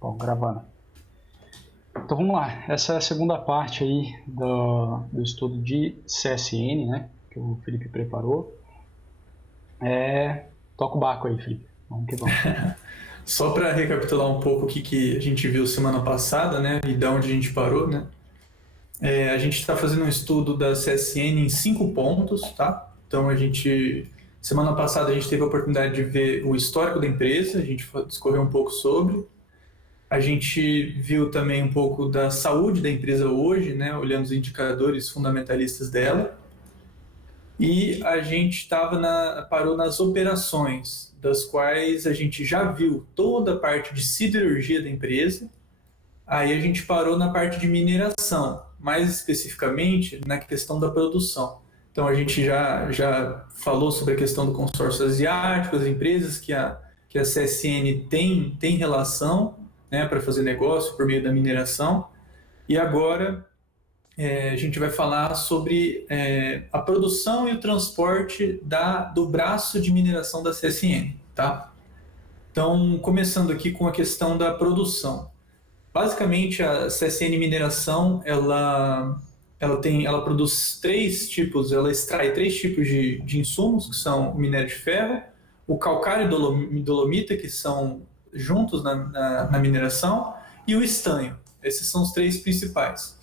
Bom, gravando. Então vamos lá, essa é a segunda parte aí do estudo de CSN, né, que o Felipe preparou. Toca o barco aí, Felipe. Vamos que vamos. Só para recapitular um pouco o que a gente viu semana passada, né, e da onde a gente parou, né? A gente está fazendo um estudo da CSN em 5 pontos, tá? Então semana passada a gente teve a oportunidade de ver o histórico da empresa, a gente discorreu um pouco sobre. A gente viu também um pouco da saúde da empresa hoje, né, olhando os indicadores fundamentalistas dela. E a gente parou nas operações, das quais a gente já viu toda a parte de siderurgia da empresa. Aí a gente parou na parte de mineração, mais especificamente na questão da produção. Então a gente já falou sobre a questão do consórcio asiático, as empresas que a CSN tem relação, né, para fazer negócio por meio da mineração. E agora a gente vai falar sobre a produção e o transporte do braço de mineração da CSN. Tá? Então, começando aqui com a questão da produção. Basicamente, a CSN Mineração, ela produz ela extrai 3 tipos de insumos, que são o minério de ferro, o calcário e dolomita, que são juntos na mineração, e o estanho. Esses são os 3 principais.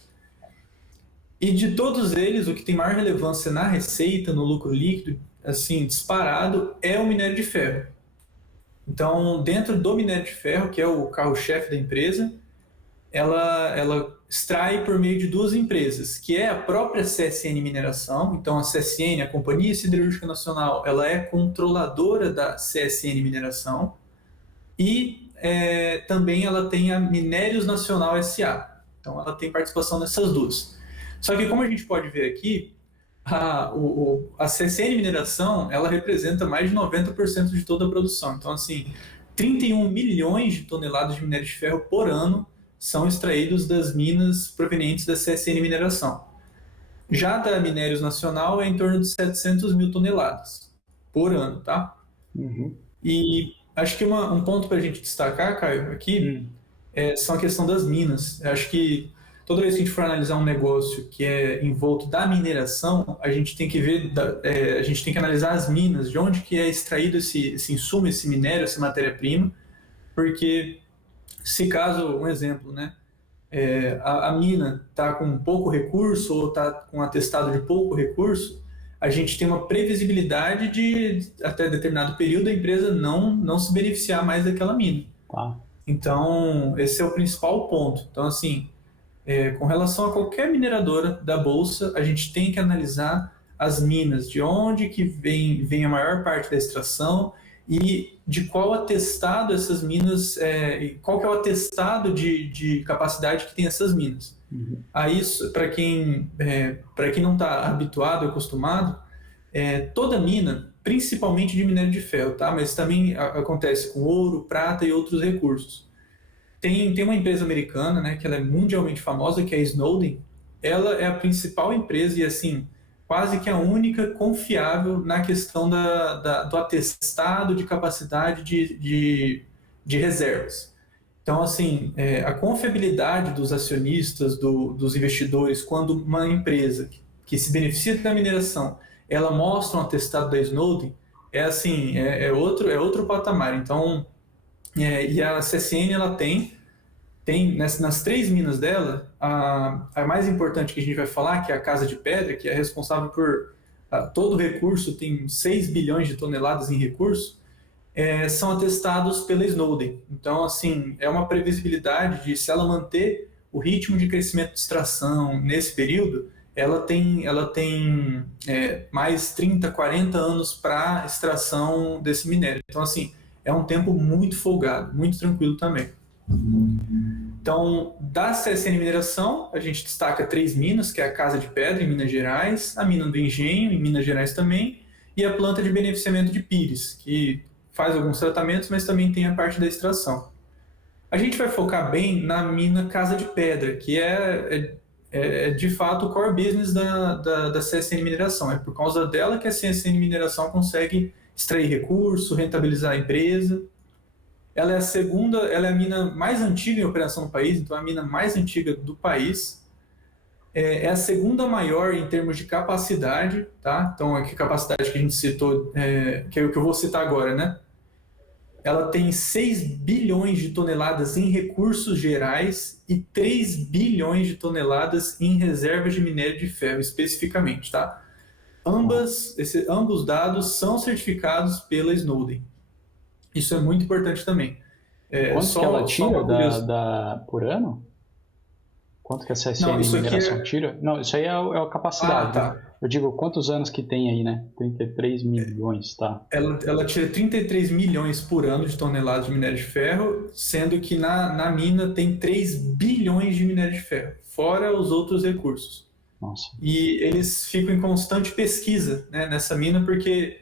E de todos eles, o que tem maior relevância na receita, no lucro líquido, assim, disparado, é o minério de ferro. Então, dentro do minério de ferro, que é o carro-chefe da empresa, ela extrai por meio de 2 empresas, que é a própria CSN Mineração. Então, a CSN, a Companhia Siderúrgica Nacional, ela é controladora da CSN Mineração, e também ela tem a Minérios Nacional SA. Então, ela tem participação nessas 2. Só que, como a gente pode ver aqui, a CSN Mineração, ela representa mais de 90% de toda a produção. Então, assim, 31 milhões de toneladas de minério de ferro por ano são extraídos das minas provenientes da CSN Mineração. Já da Minérios Nacional é em torno de 700 mil toneladas por ano, tá? Uhum. E acho que um ponto para a gente destacar, Caio, aqui, são a questão das minas. Eu acho que toda vez que a gente for analisar um negócio que é envolto da mineração, a gente tem que a gente tem que analisar as minas, de onde que é extraído esse insumo, esse minério, essa matéria-prima, porque se caso, um exemplo, né, a mina está com pouco recurso ou está com atestado de pouco recurso, a gente tem uma previsibilidade de, até determinado período, a empresa não se beneficiar mais daquela mina. Tá. Então, esse é o principal ponto. Então, assim, com relação a qualquer mineradora da Bolsa, a gente tem que analisar as minas, de onde que vem a maior parte da extração e de qual atestado essas minas, qual que é o atestado de capacidade que tem essas minas. Uhum. Aí, para quem não está habituado, acostumado, toda mina, principalmente de minério de ferro, tá? Mas também acontece com ouro, prata e outros recursos. Tem uma empresa americana, né, que ela é mundialmente famosa, que é a Snowden. Ela é a principal empresa e, assim, quase que a única confiável na questão do atestado de capacidade de reservas. Então, assim, a confiabilidade dos acionistas, dos investidores, quando uma empresa que se beneficia da mineração, ela mostra um atestado da Snowden, assim, outro patamar. Então, e a CSN, ela tem nas 3 minas dela, a mais importante que a gente vai falar, que é a Casa de Pedra, que é responsável por todo o recurso, tem 6 bilhões de toneladas em recurso, são atestados pela Snowden. Então, assim, é uma previsibilidade de, se ela manter o ritmo de crescimento de extração nesse período, ela tem mais 30, 40 anos para extração desse minério. Então, assim, é um tempo muito folgado, muito tranquilo também. Então, da CSN Mineração, a gente destaca 3 minas, que é a Casa de Pedra, em Minas Gerais, a Mina do Engenho, em Minas Gerais também, e a planta de beneficiamento de Pires, que faz alguns tratamentos, mas também tem a parte da extração. A gente vai focar bem na mina Casa de Pedra, que é de fato o core business da CSN Mineração. É por causa dela que a CSN Mineração consegue extrair recurso, rentabilizar a empresa. Ela é a segunda, ela é a mina mais antiga em operação no país, então é a mina mais antiga do país. É a segunda maior em termos de capacidade, tá? Então, a capacidade que a gente citou, que é o que eu vou citar agora, né? Ela tem 6 bilhões de toneladas em recursos gerais e 3 bilhões de toneladas em reservas de minério de ferro, especificamente, tá? Ambos dados são certificados pela Snowden. Isso é muito importante também. Quanto que ela Só tira uma curiosidade. por ano? Quanto que a Não, CSN isso aqui Mineração é... tira? Não, isso aí é a Ah, capacidade, né? tá. Eu digo, quantos anos que tem aí, né? 33 milhões, tá? Ela tira 33 milhões por ano de toneladas de minério de ferro, sendo que na mina tem 3 bilhões de minério de ferro, fora os outros recursos. Nossa. E eles ficam em constante pesquisa, né, nessa mina, porque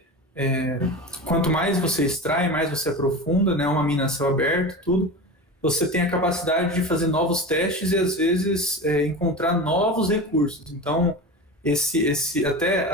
quanto mais você extrai, mais você aprofunda, né, uma mina a céu aberto, tudo, você tem a capacidade de fazer novos testes e às vezes encontrar novos recursos. Então, até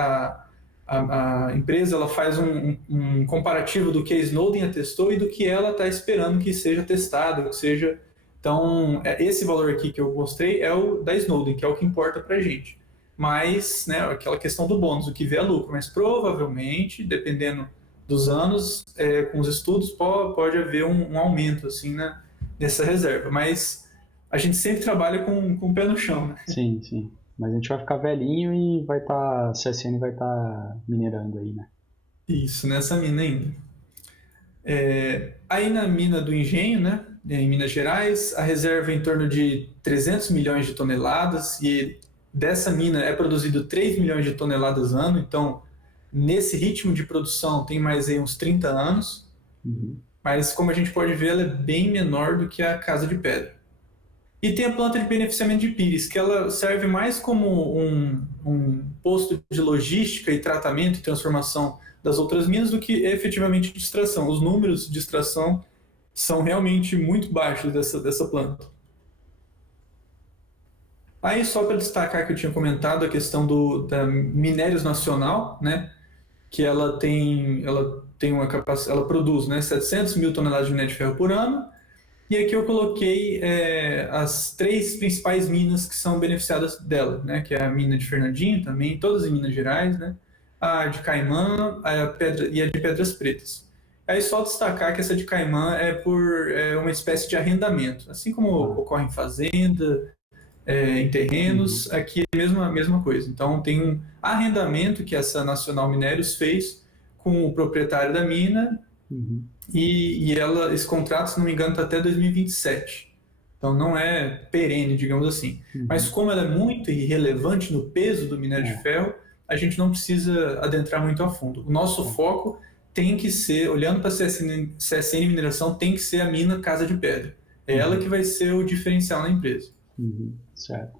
a empresa ela faz um comparativo do que a Snowden atestou e do que ela está esperando que seja testado, que seja. Então, esse valor aqui que eu mostrei é o da Snowden, que é o que importa para a gente. Mas, né, aquela questão do bônus, o que vê é lucro, mas provavelmente, dependendo dos anos, com os estudos, pode haver um aumento assim, né, nessa reserva. Mas a gente sempre trabalha com o pé no chão, né? Sim, sim. Mas a gente vai ficar velhinho e a CSN vai estar minerando aí, né? Isso, nessa mina ainda. Aí na mina do Engenho, né, em Minas Gerais, a reserva é em torno de 300 milhões de toneladas e dessa mina é produzido 3 milhões de toneladas ano, então nesse ritmo de produção tem mais aí uns 30 anos, Uhum. mas como a gente pode ver, ela é bem menor do que a Casa de Pedra. E tem a planta de beneficiamento de Pires, que ela serve mais como um posto de logística e tratamento e transformação das outras minas do que efetivamente de extração. Os números de extração são realmente muito baixos dessa planta. Aí, só para destacar que eu tinha comentado a questão da Minérios Nacional, né, que ela tem uma capacidade, ela produz, né, 700 mil toneladas de minério de ferro por ano. E aqui eu coloquei as 3 principais minas que são beneficiadas dela, né? Que é a mina de Fernandinho também, todas em Minas Gerais, né? A de Caimã e a de Pedras Pretas. Aí só destacar que essa de Caimã é por uma espécie de arrendamento. Assim como ocorre em fazenda, em terrenos, aqui é a mesma coisa. Então tem um arrendamento que essa Nacional Minérios fez com o proprietário da mina. Uhum. E esse contrato, se não me engano, está até 2027. Então não é perene, digamos assim. Uhum. Mas como ela é muito irrelevante no peso do minério de ferro, a gente não precisa adentrar muito a fundo. O nosso foco tem que ser, olhando para a CSN Mineração, tem que ser a mina Casa de Pedra. É ela que vai ser o diferencial na empresa. Certo.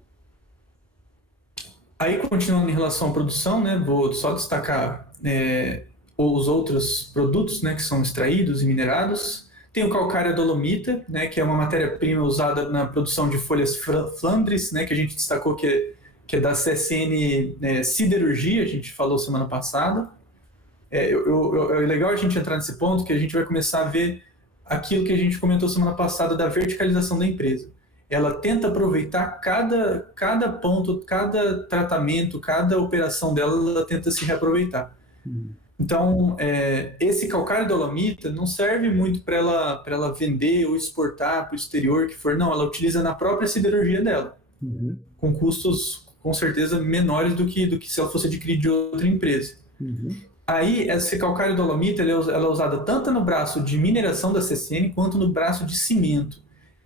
Aí, continuando em relação à produção, né, vou só destacar os outros produtos, né, que são extraídos e minerados. Tem o calcário dolomita, né, que é uma matéria-prima usada na produção de folhas Flandres, né, que a gente destacou que é da CSN Siderurgia, a gente falou semana passada. É legal a gente entrar nesse ponto, que a gente vai começar a ver aquilo que a gente comentou semana passada da verticalização da empresa. Ela tenta aproveitar cada ponto, cada tratamento, cada operação dela, ela tenta se reaproveitar. Então, esse calcário dolomita não serve muito para ela vender ou exportar para o exterior, que for. Não, ela utiliza na própria siderurgia dela, com custos, com certeza, menores do que se ela fosse adquirir de outra empresa. Aí, esse calcário dolomita ela é usada tanto no braço de mineração da CSN, quanto no braço de cimento.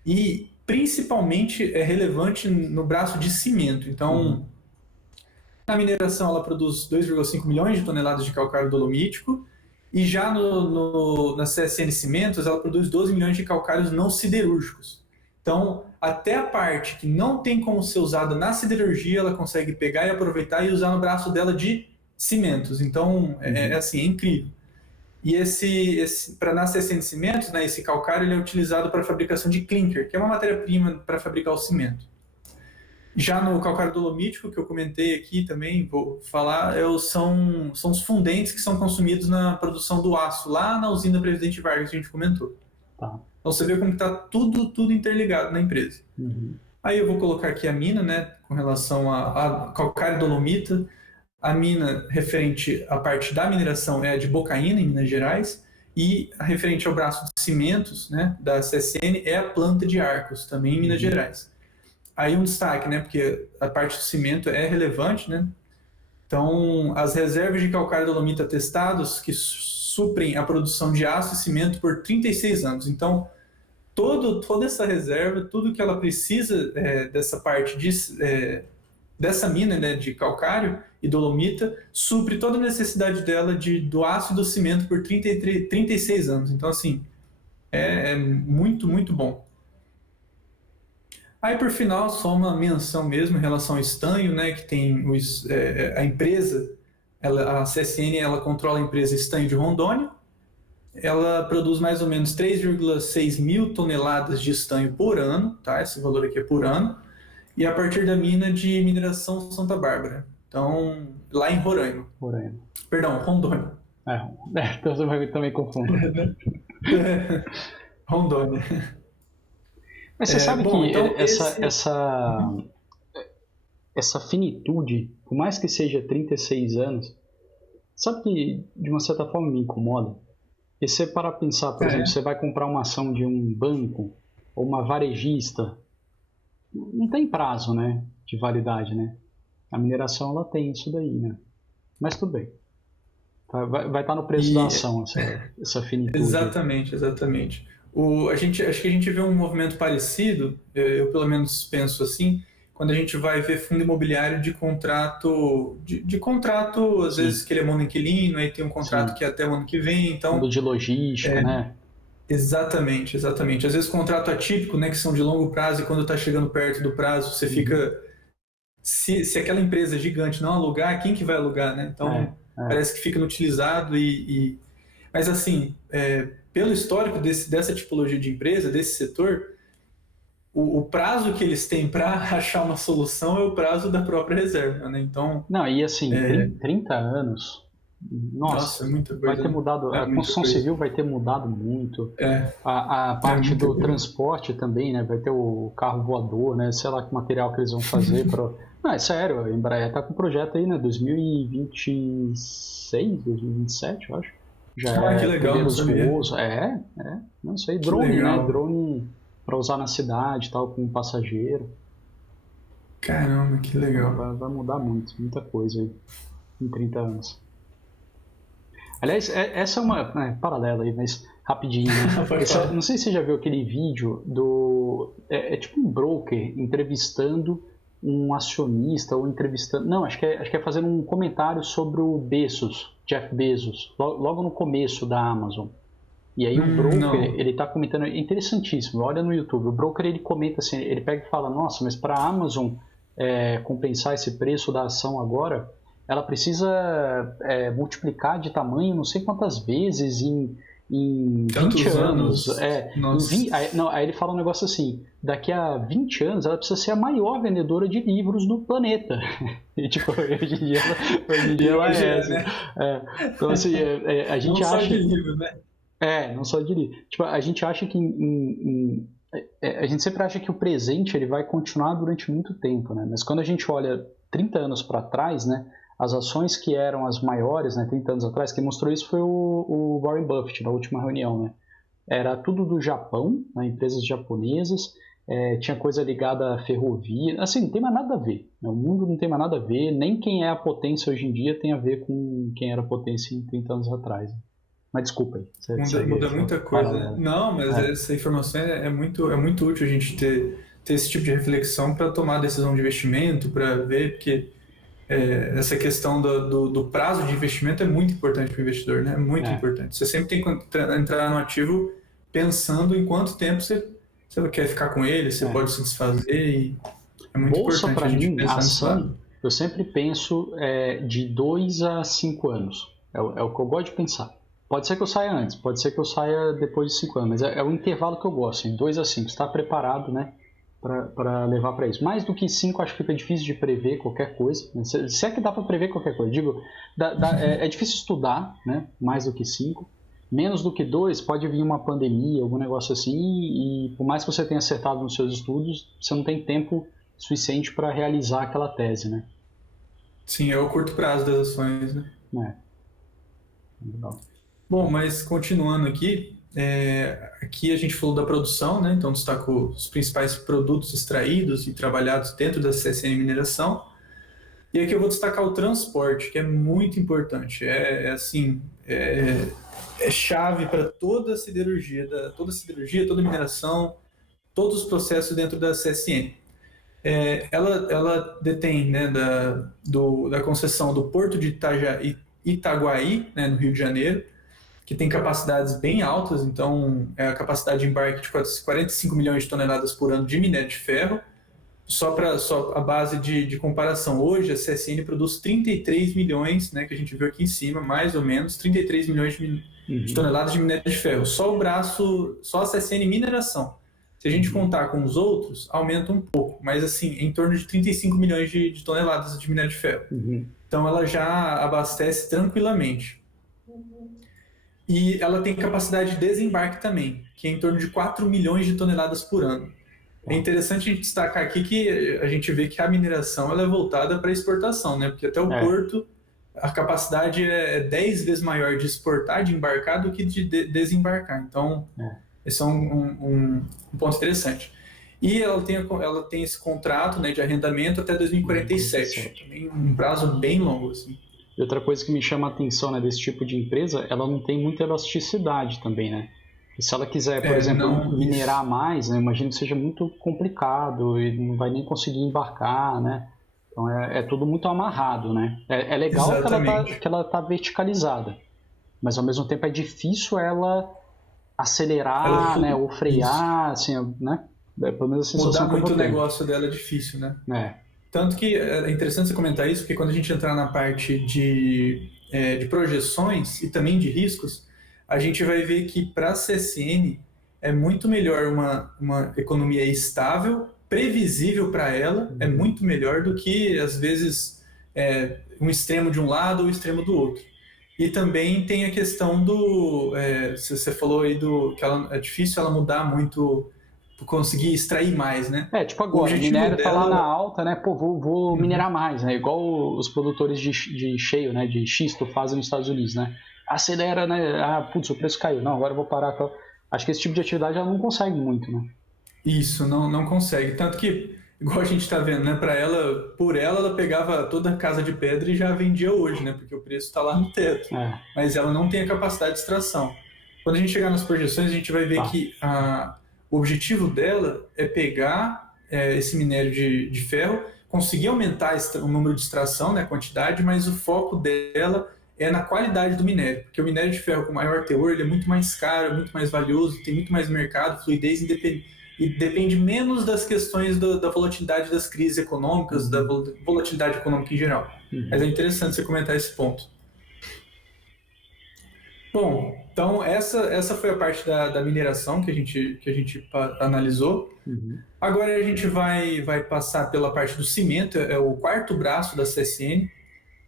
E, principalmente, é relevante no braço de cimento. Então, na mineração, ela produz 2,5 milhões de toneladas de calcário dolomítico, e já na CSN Cimentos, ela produz 12 milhões de calcários não siderúrgicos. Então, até a parte que não tem como ser usada na siderurgia, ela consegue pegar e aproveitar e usar no braço dela de cimentos. Então, é incrível. E na CSN Cimentos, né, esse calcário ele é utilizado para a fabricação de clinker, que é uma matéria-prima para fabricar o cimento. Já no calcário dolomítico, que eu comentei aqui também, vou falar, são os fundentes que são consumidos na produção do aço, lá na usina Presidente Vargas, que a gente comentou. Tá. Então você vê como está tudo interligado na empresa. Uhum. Aí eu vou colocar aqui a mina, né, com relação a calcário e dolomita. A mina referente à parte da mineração é a de Bocaina, em Minas Gerais, e a referente ao braço de cimentos, né, da CSN, é a planta de Arcos, também em Minas Gerais. Aí um destaque, né, porque a parte do cimento é relevante, né? Então, as reservas de calcário e dolomita testados que suprem a produção de aço e cimento por 36 anos. Então, toda essa reserva, tudo que ela precisa dessa parte dessa mina, né, de calcário e dolomita, supre toda a necessidade dela do aço e do cimento por 36 anos. Então, assim, é muito, muito bom. Aí, por final, só uma menção mesmo em relação ao estanho, né, que tem a empresa, a CSN, ela controla a empresa Estanho de Rondônia. Ela produz mais ou menos 3,6 mil toneladas de estanho por ano, tá? Esse valor aqui é por ano, e a partir da mina de mineração Santa Bárbara. Então, lá em Roraima. Perdão, Rondônia. Então você também confunde. Rondônia. Mas você sabe que então essa finitude, por mais que seja 36 anos, sabe que de uma certa forma me incomoda? E você para pensar, por exemplo, você vai comprar uma ação de um banco ou uma varejista, não tem prazo, né, de validade, né? A mineração ela tem isso daí, né? Mas tudo bem. Vai estar no preço da ação essa finitude. Exatamente. Acho que a gente vê um movimento parecido, eu pelo menos penso assim, quando a gente vai ver fundo imobiliário de contrato, de contrato, às vezes que ele é monoinquilino, aí tem um contrato que é até o ano que vem, então... Fundo de logística, né? Exatamente. Às vezes contrato atípico, né, que são de longo prazo, e quando está chegando perto do prazo, você fica... Se aquela empresa gigante não alugar, quem que vai alugar, né? Então, parece que fica inutilizado Mas assim, pelo histórico dessa tipologia de empresa, desse setor, o prazo que eles têm para achar uma solução é o prazo da própria reserva, né? Então... Não, e assim, 30 anos... Nossa, muita coisa, vai ter mudado, a construção civil vai ter mudado muito, a parte do transporte também, né, vai ter o carro voador, né, sei lá que material que eles vão fazer para... Não, é sério, a Embraer tá com um projeto aí, né, 2026, 2027, eu acho. Já que legal, não sabia. Não sei, drone, né, drone para usar na cidade, tal, com passageiro. Caramba, que legal. Vai mudar muito, muita coisa aí, em 30 anos. Aliás, essa é uma paralela aí, mas rapidinho, né? Não sei se você já viu aquele vídeo é tipo um broker entrevistando um acionista ou entrevistando... Não, acho que é fazendo um comentário sobre o Jeff Bezos, logo no começo da Amazon. E aí o broker, ele tá comentando, é interessantíssimo, olha no YouTube, o broker ele comenta assim, ele pega e fala, nossa, mas para a Amazon compensar esse preço da ação agora... ela precisa multiplicar de tamanho não sei quantas vezes em 20 anos. Aí ele fala um negócio assim, daqui a 20 anos ela precisa ser a maior vendedora de livros do planeta. E tipo, hoje em dia ela né? Então assim, a gente não acha... Não só de livro, né? Não só de livro. Tipo, a gente acha que a gente sempre acha que o presente ele vai continuar durante muito tempo, né? Mas quando a gente olha 30 anos para trás, né? As ações que eram as maiores, né, 30 anos atrás, quem mostrou isso foi o Warren Buffett, na última reunião. Né? Era tudo do Japão, né, empresas japonesas, tinha coisa ligada à ferrovia, assim, não tem mais nada a ver. Né? O mundo não tem mais nada a ver, nem quem é a potência hoje em dia tem a ver com quem era a potência em 30 anos atrás. Né? Mas desculpa aí. Muda muita coisa. Né? Não, mas essa informação é muito útil a gente ter esse tipo de reflexão para tomar decisão de investimento, para ver, porque... essa questão do prazo de investimento é muito importante para o investidor, né? É muito importante. Você sempre tem que entrar no ativo pensando em quanto tempo você quer ficar com ele, você pode se desfazer. E é muito Bolsa, importante pra a gente mim, pensar ação, eu sempre penso de 2 a 5 anos. É o que eu gosto de pensar. Pode ser que eu saia antes, pode ser que eu saia depois de 5 anos, mas é o intervalo que eu gosto, em 2 a 5. Você está preparado, né? Para levar para isso. Mais do que 5, acho que fica difícil de prever qualquer coisa. Se é que dá para prever qualquer coisa. Digo, é difícil estudar, né? Mais do que 5. menos do que 2 pode vir uma pandemia, algum negócio assim, e por mais que você tenha acertado nos seus estudos, você não tem tempo suficiente para realizar aquela tese, né? Sim, é o curto prazo das ações, né? Legal. Bom, mas continuando aqui, aqui a gente falou da produção, né? Então destacou os principais produtos extraídos e trabalhados dentro da CSN Mineração. E aqui eu vou destacar o transporte, que é muito importante. É chave para toda a siderurgia, toda a mineração, todos os processos dentro da CSN. Ela detém, né, da concessão do Porto de Itaguaí, né, no Rio de Janeiro, que tem capacidades bem altas, então é a capacidade de embarque de 45 milhões de toneladas por ano de minério de ferro. Só a base de comparação, hoje a CSN produz 33 milhões, né, que a gente viu aqui em cima, mais ou menos, 33 milhões de toneladas de minério de ferro. Só a CSN Mineração. Se a gente contar com os outros, aumenta um pouco, mas assim, em torno de 35 milhões de toneladas de minério de ferro. Então ela já abastece tranquilamente. E ela tem capacidade de desembarque também, que é em torno de 4 milhões de toneladas por ano. É interessante a gente destacar aqui que a gente vê que a mineração ela é voltada para exportação, né? Porque até o porto, a capacidade é 10 vezes maior de exportar, de embarcar, do que de desembarcar. Então, esse é um ponto interessante. E ela tem esse contrato, né, de arrendamento até 2047, também um prazo bem longo, assim. E outra coisa que me chama a atenção, né, desse tipo de empresa, ela não tem muita elasticidade também, né? E se ela quiser, por exemplo, minerar mais, né, eu imagino que seja muito complicado e não vai nem conseguir embarcar, né? Então é tudo muito amarrado, né? É legal que ela tá verticalizada, mas ao mesmo tempo é difícil ela acelerar, né, ou frear, assim, né? Pelo menos a sensação mudar que eu muito o tenho. negócio dela é difícil, né? Tanto que é interessante você comentar isso, porque quando a gente entrar na parte de projeções e também de riscos, a gente vai ver que para a CSN é muito melhor uma economia estável, previsível para ela, é muito melhor do que, às vezes, um extremo de um lado ou o extremo do outro. E também tem a questão você falou aí que é difícil ela mudar muito, conseguir extrair mais, né? Tipo agora, o minério tá lá na alta, né? Pô, vou minerar mais, né? Igual os produtores de shale, né? De xisto fazem nos Estados Unidos, né? Acelera, né? O preço caiu. Não, agora eu vou parar. Acho que esse tipo de atividade ela não consegue muito, né? Isso, não consegue. Tanto que, igual a gente está vendo, né? Por ela pegava toda a casa de pedra e já vendia hoje, né? Porque o preço está lá no teto. Mas ela não tem a capacidade de extração. Quando a gente chegar nas projeções, a gente vai ver que o objetivo dela é pegar esse minério de ferro, conseguir aumentar o número de extração, né, a quantidade, mas o foco dela é na qualidade do minério, porque o minério de ferro com maior teor ele é muito mais caro, muito mais valioso, tem muito mais mercado, fluidez e depende menos das questões da volatilidade das crises econômicas, da volatilidade econômica em geral. Mas é interessante você comentar esse ponto. Bom, então essa foi a parte da mineração que a gente analisou. Agora a gente vai passar pela parte do cimento, é o quarto braço da CSN.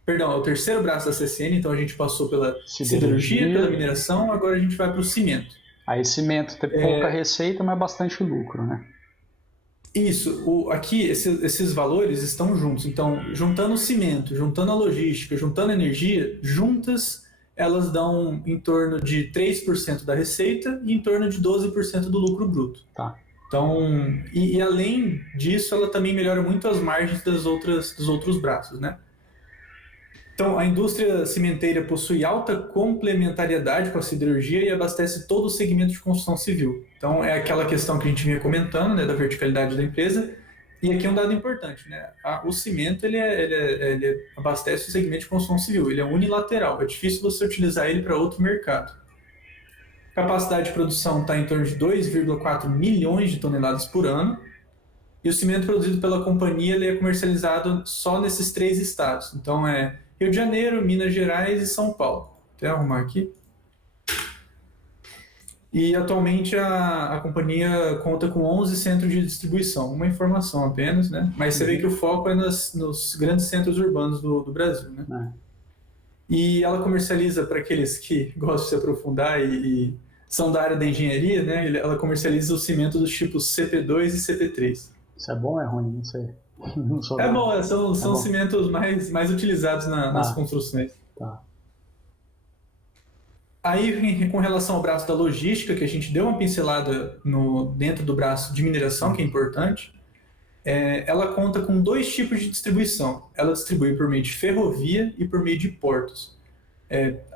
Perdão, é o terceiro braço da CSN, então a gente passou pela siderurgia, pela mineração, agora a gente vai para o cimento. Aí cimento tem pouca receita, mas bastante lucro, né? Isso, aqui esses valores estão juntos, então juntando o cimento, juntando a logística, juntando a energia, juntas elas dão em torno de 3% da receita e em torno de 12% do lucro bruto. Então, e além disso, ela também melhora muito as margens dos outros braços, né? Então, a indústria cimenteira possui alta complementariedade com a siderurgia e abastece todo o segmento de construção civil. Então, é aquela questão que a gente vinha comentando, né, da verticalidade da empresa. E aqui é um dado importante, né? O cimento ele abastece o segmento de construção civil, ele é unilateral, é difícil você utilizar ele para outro mercado. A capacidade de produção está em torno de 2,4 milhões de toneladas por ano, e o cimento produzido pela companhia ele é comercializado só nesses 3 estados. Então é Rio de Janeiro, Minas Gerais e São Paulo. Vou arrumar aqui. E atualmente a companhia conta com 11 centros de distribuição, uma informação apenas, né? Mas você vê que o foco é nos grandes centros urbanos do Brasil, né? E ela comercializa, para aqueles que gostam de se aprofundar e são da área da engenharia, né? Ela comercializa o cimento dos tipos CP2 e CP3. Isso é bom ou é ruim? Não sei. Não sou É da... bom, são bom. cimentos mais utilizados nas construções. Tá. Aí, com relação ao braço da logística, que a gente deu uma pincelada dentro do braço de mineração, que é importante, ela conta com 2 tipos de distribuição. Ela distribui por meio de ferrovia e por meio de portos.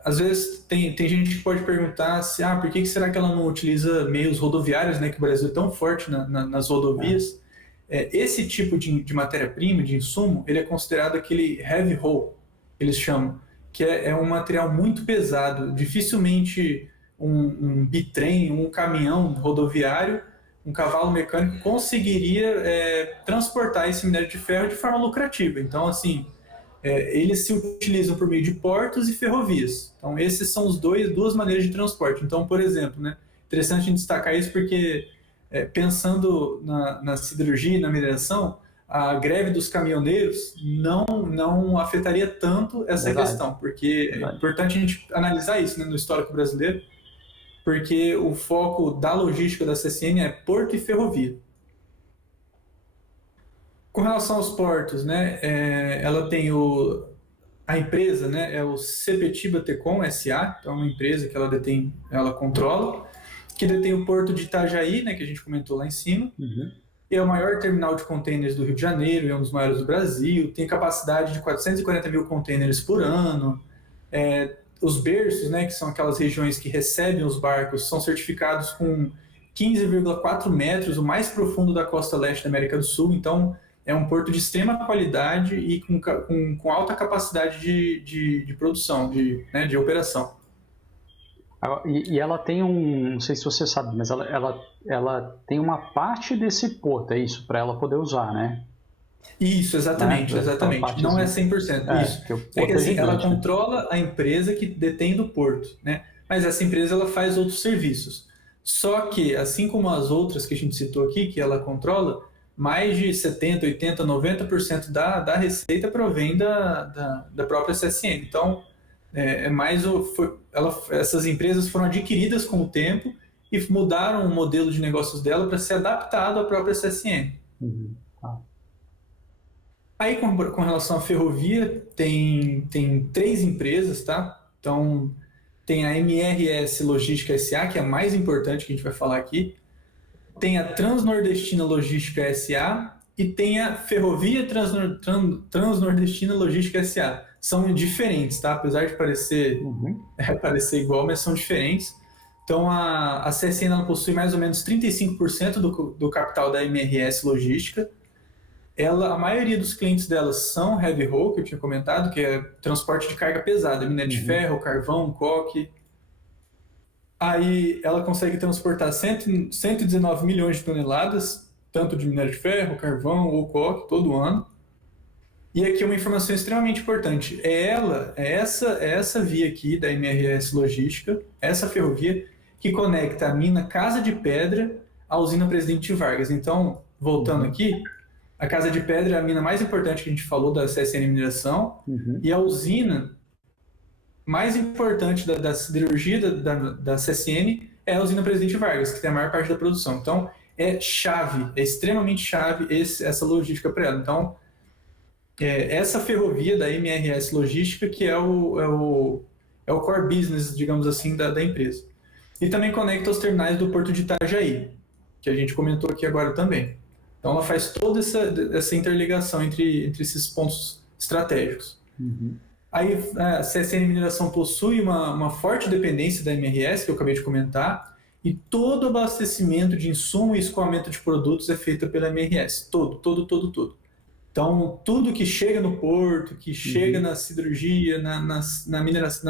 Às vezes tem gente que pode perguntar se, por que será que ela não utiliza meios rodoviários, né, que o Brasil é tão forte nas rodovias. Esse tipo de matéria-prima, de insumo, ele é considerado aquele heavy haul, eles chamam, que é um material muito pesado. Dificilmente um bitrem, um caminhão rodoviário, um cavalo mecânico conseguiria transportar esse minério de ferro de forma lucrativa. Então, assim, eles se utilizam por meio de portos e ferrovias. Então, esses são duas maneiras de transporte. Então, por exemplo, né, interessante a gente destacar isso porque, pensando na siderurgia e na mineração, a greve dos caminhoneiros não afetaria tanto essa questão, porque é importante a gente analisar isso, né, no histórico brasileiro, porque o foco da logística da CSN é porto e ferrovia. Com relação aos portos, né, ela tem a empresa, né, é o Sepetiba Tecom SA, então é uma empresa que ela controla, que detém o porto de Itajaí, né, que a gente comentou lá em cima, é o maior terminal de contêineres do Rio de Janeiro, é um dos maiores do Brasil, tem capacidade de 440 mil contêineres por ano. Os berços, né, que são aquelas regiões que recebem os barcos, são certificados com 15,4 metros, o mais profundo da costa leste da América do Sul. Então, é um porto de extrema qualidade e com alta capacidade de produção, de operação. E ela tem não sei se você sabe, mas ela tem uma parte desse porto, é isso, para ela poder usar, né? Isso, exatamente. Não é 100%. Isso. Que assim, ela controla a empresa que detém do porto, né? Mas essa empresa ela faz outros serviços. Só que, assim como as outras que a gente citou aqui, que ela controla, mais de 70%, 80%, 90% da receita provém da própria CSN. Então, essas empresas foram adquiridas com o tempo e mudaram o modelo de negócios dela para ser adaptado à própria CSN. Aí, com relação à ferrovia, tem 3 empresas, tá? Então, tem a MRS Logística SA, que é a mais importante que a gente vai falar aqui. Tem a Transnordestina Logística SA e tem a Ferrovia Transnordestina Logística SA. São diferentes, tá? Apesar de parecer igual, mas são diferentes. Então, a CSN ela possui mais ou menos 35% do capital da MRS Logística. A maioria dos clientes delas são heavy haul, que eu tinha comentado, que é transporte de carga pesada, minério de ferro, carvão, coque. Aí ela consegue transportar 119 milhões de toneladas, tanto de minério de ferro, carvão ou coque, todo ano. E aqui uma informação extremamente importante. Essa via aqui da MRS Logística, essa ferrovia, que conecta a mina Casa de Pedra à usina Presidente Vargas. Então, voltando aqui, a Casa de Pedra é a mina mais importante que a gente falou da CSN Mineração, e a usina mais importante da siderurgia da CSN é a usina Presidente Vargas, que tem a maior parte da produção. Então, é extremamente chave essa logística para ela. Então, essa ferrovia da MRS Logística que é o core business, digamos assim, da empresa. E também conecta os terminais do Porto de Itajaí, que a gente comentou aqui agora também. Então, ela faz toda essa interligação entre esses pontos estratégicos. Aí, a CSN Mineração possui uma forte dependência da MRS, que eu acabei de comentar, e todo o abastecimento de insumo e escoamento de produtos é feito pela MRS. Todo. Então, tudo que chega no porto, que chega na siderurgia, nas minas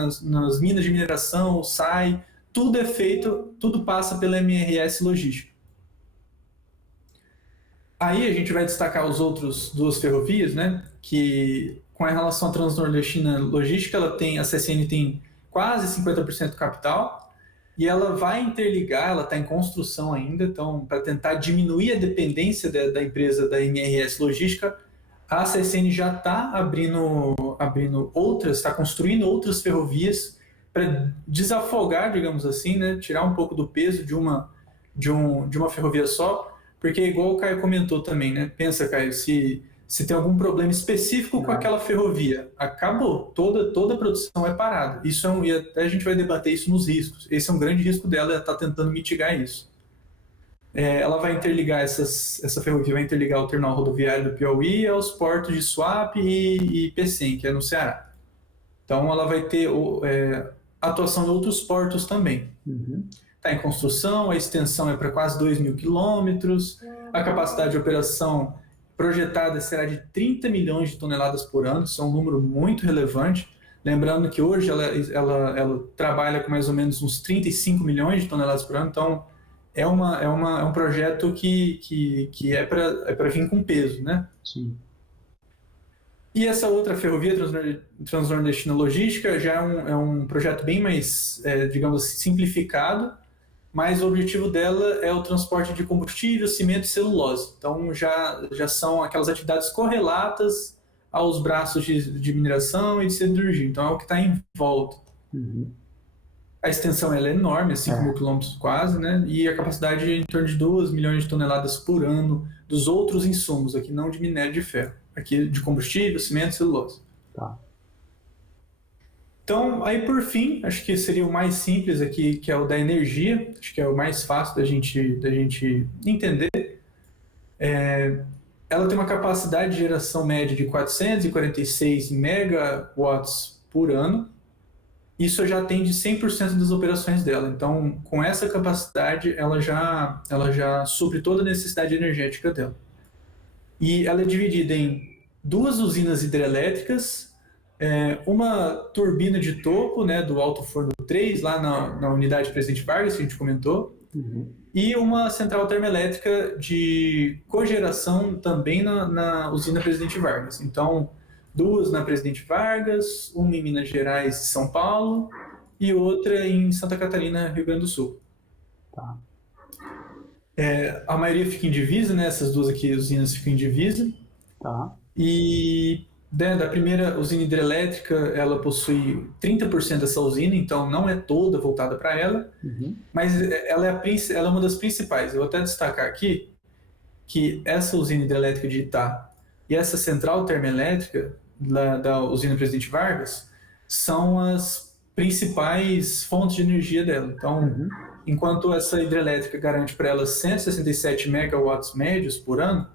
de mineração, sai, tudo passa pela MRS Logística. Aí a gente vai destacar os outros 2 ferrovias, né? Que com relação à Transnordestina Logística, a CSN tem quase 50% do capital e ela vai interligar, ela está em construção ainda, então para tentar diminuir a dependência da empresa da MRS Logística, a CSN já está abrindo outras, está construindo outras ferrovias para desafogar, digamos assim, né, tirar um pouco do peso de uma ferrovia só, porque igual o Caio comentou também, né, pensa, Caio, se tem algum problema específico com aquela ferrovia, acabou, toda a produção é parada. Isso e até a gente vai debater isso nos riscos. Esse é um grande risco dela, ela está tentando mitigar isso. Ela vai interligar essa ferrovia, vai interligar o terminal rodoviário do Piauí aos portos de Suape e Pecém, que é no Ceará. Então ela vai ter atuação em outros portos também. Está em construção, a extensão é para quase 2.000 quilômetros, a capacidade de operação projetada será de 30 milhões de toneladas por ano, isso é um número muito relevante. Lembrando que hoje ela trabalha com mais ou menos uns 35 milhões de toneladas por ano, então é um projeto que é para vir com peso, né? Sim. E essa outra ferrovia Transnordestina Logística já é um projeto bem mais, digamos assim, simplificado, mas o objetivo dela é o transporte de combustível, cimento e celulose. Então já são aquelas atividades correlatas aos braços de mineração e de siderurgia. Então é o que está em volta. A extensão ela é enorme, 5.000 quilômetros quase, né? E a capacidade é em torno de 2 milhões de toneladas por ano dos outros insumos, aqui não de minério de ferro, aqui de combustível, cimento e celulose. Tá. Então, aí por fim, acho que seria o mais simples aqui, que é o da energia, acho que é o mais fácil da gente entender. Ela tem uma capacidade de geração média de 446 megawatts por ano. Isso já atende 100% das operações dela. Então, com essa capacidade, ela já supre toda a necessidade energética dela. E ela é dividida em 2 usinas hidrelétricas, uma turbina de topo, né, do Alto Forno 3, lá na unidade Presidente Vargas, que a gente comentou, e uma central termoelétrica de cogeração também na usina Presidente Vargas. Então, 2 na Presidente Vargas, uma em Minas Gerais e São Paulo, e outra em Santa Catarina, Rio Grande do Sul. Tá. A maioria fica em divisa, né? Essas 2 aqui, usinas ficam em divisa. Tá. E da primeira usina hidrelétrica, ela possui 30% dessa usina, então não é toda voltada para ela, mas ela é uma das principais. Eu vou até destacar aqui que essa usina hidrelétrica de Itá e essa central termoelétrica da usina Presidente Vargas são as principais fontes de energia dela. Então, enquanto essa hidrelétrica garante para ela 167 megawatts médios por ano,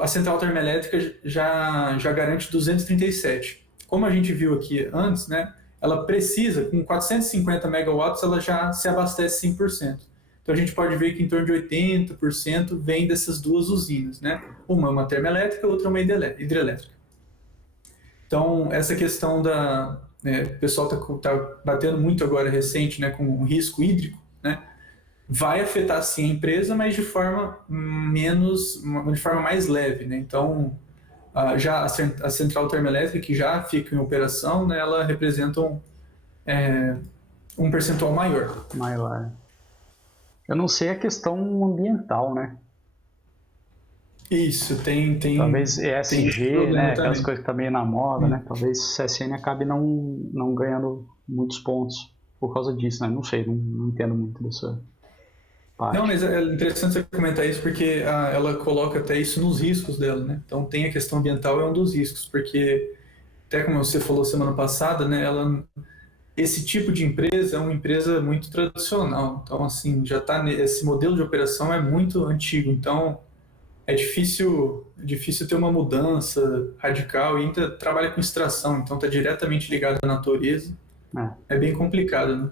a central termoelétrica já garante 237. Como a gente viu aqui antes, né, ela precisa, com 450 megawatts, ela já se abastece 100%. Então a gente pode ver que em torno de 80% vem dessas 2 usinas, né? Uma é uma termoelétrica, outra é uma hidrelétrica. Então essa questão o pessoal está batendo muito agora recente, né, com o risco hídrico, né? Vai afetar sim a empresa, mas de forma mais leve, né? Então já a central termoelétrica que já fica em operação, né, ela representa um percentual maior. Eu não sei a questão ambiental, né? Isso, tem talvez ESG, né? Aquelas coisas que tá meio na moda, né? Talvez o CSN acabe não ganhando muitos pontos por causa disso, né? Não sei, não entendo muito dessa parte. Não, mas é interessante você comentar isso porque ela coloca até isso nos riscos dela, né? Então tem a questão ambiental, é um dos riscos, porque até como você falou semana passada, né? Esse tipo de empresa é uma empresa muito tradicional. Então, assim, esse modelo de operação é muito antigo. Então, é difícil ter uma mudança radical e ainda trabalha com extração. Então, está diretamente ligado à natureza. É bem complicado, né?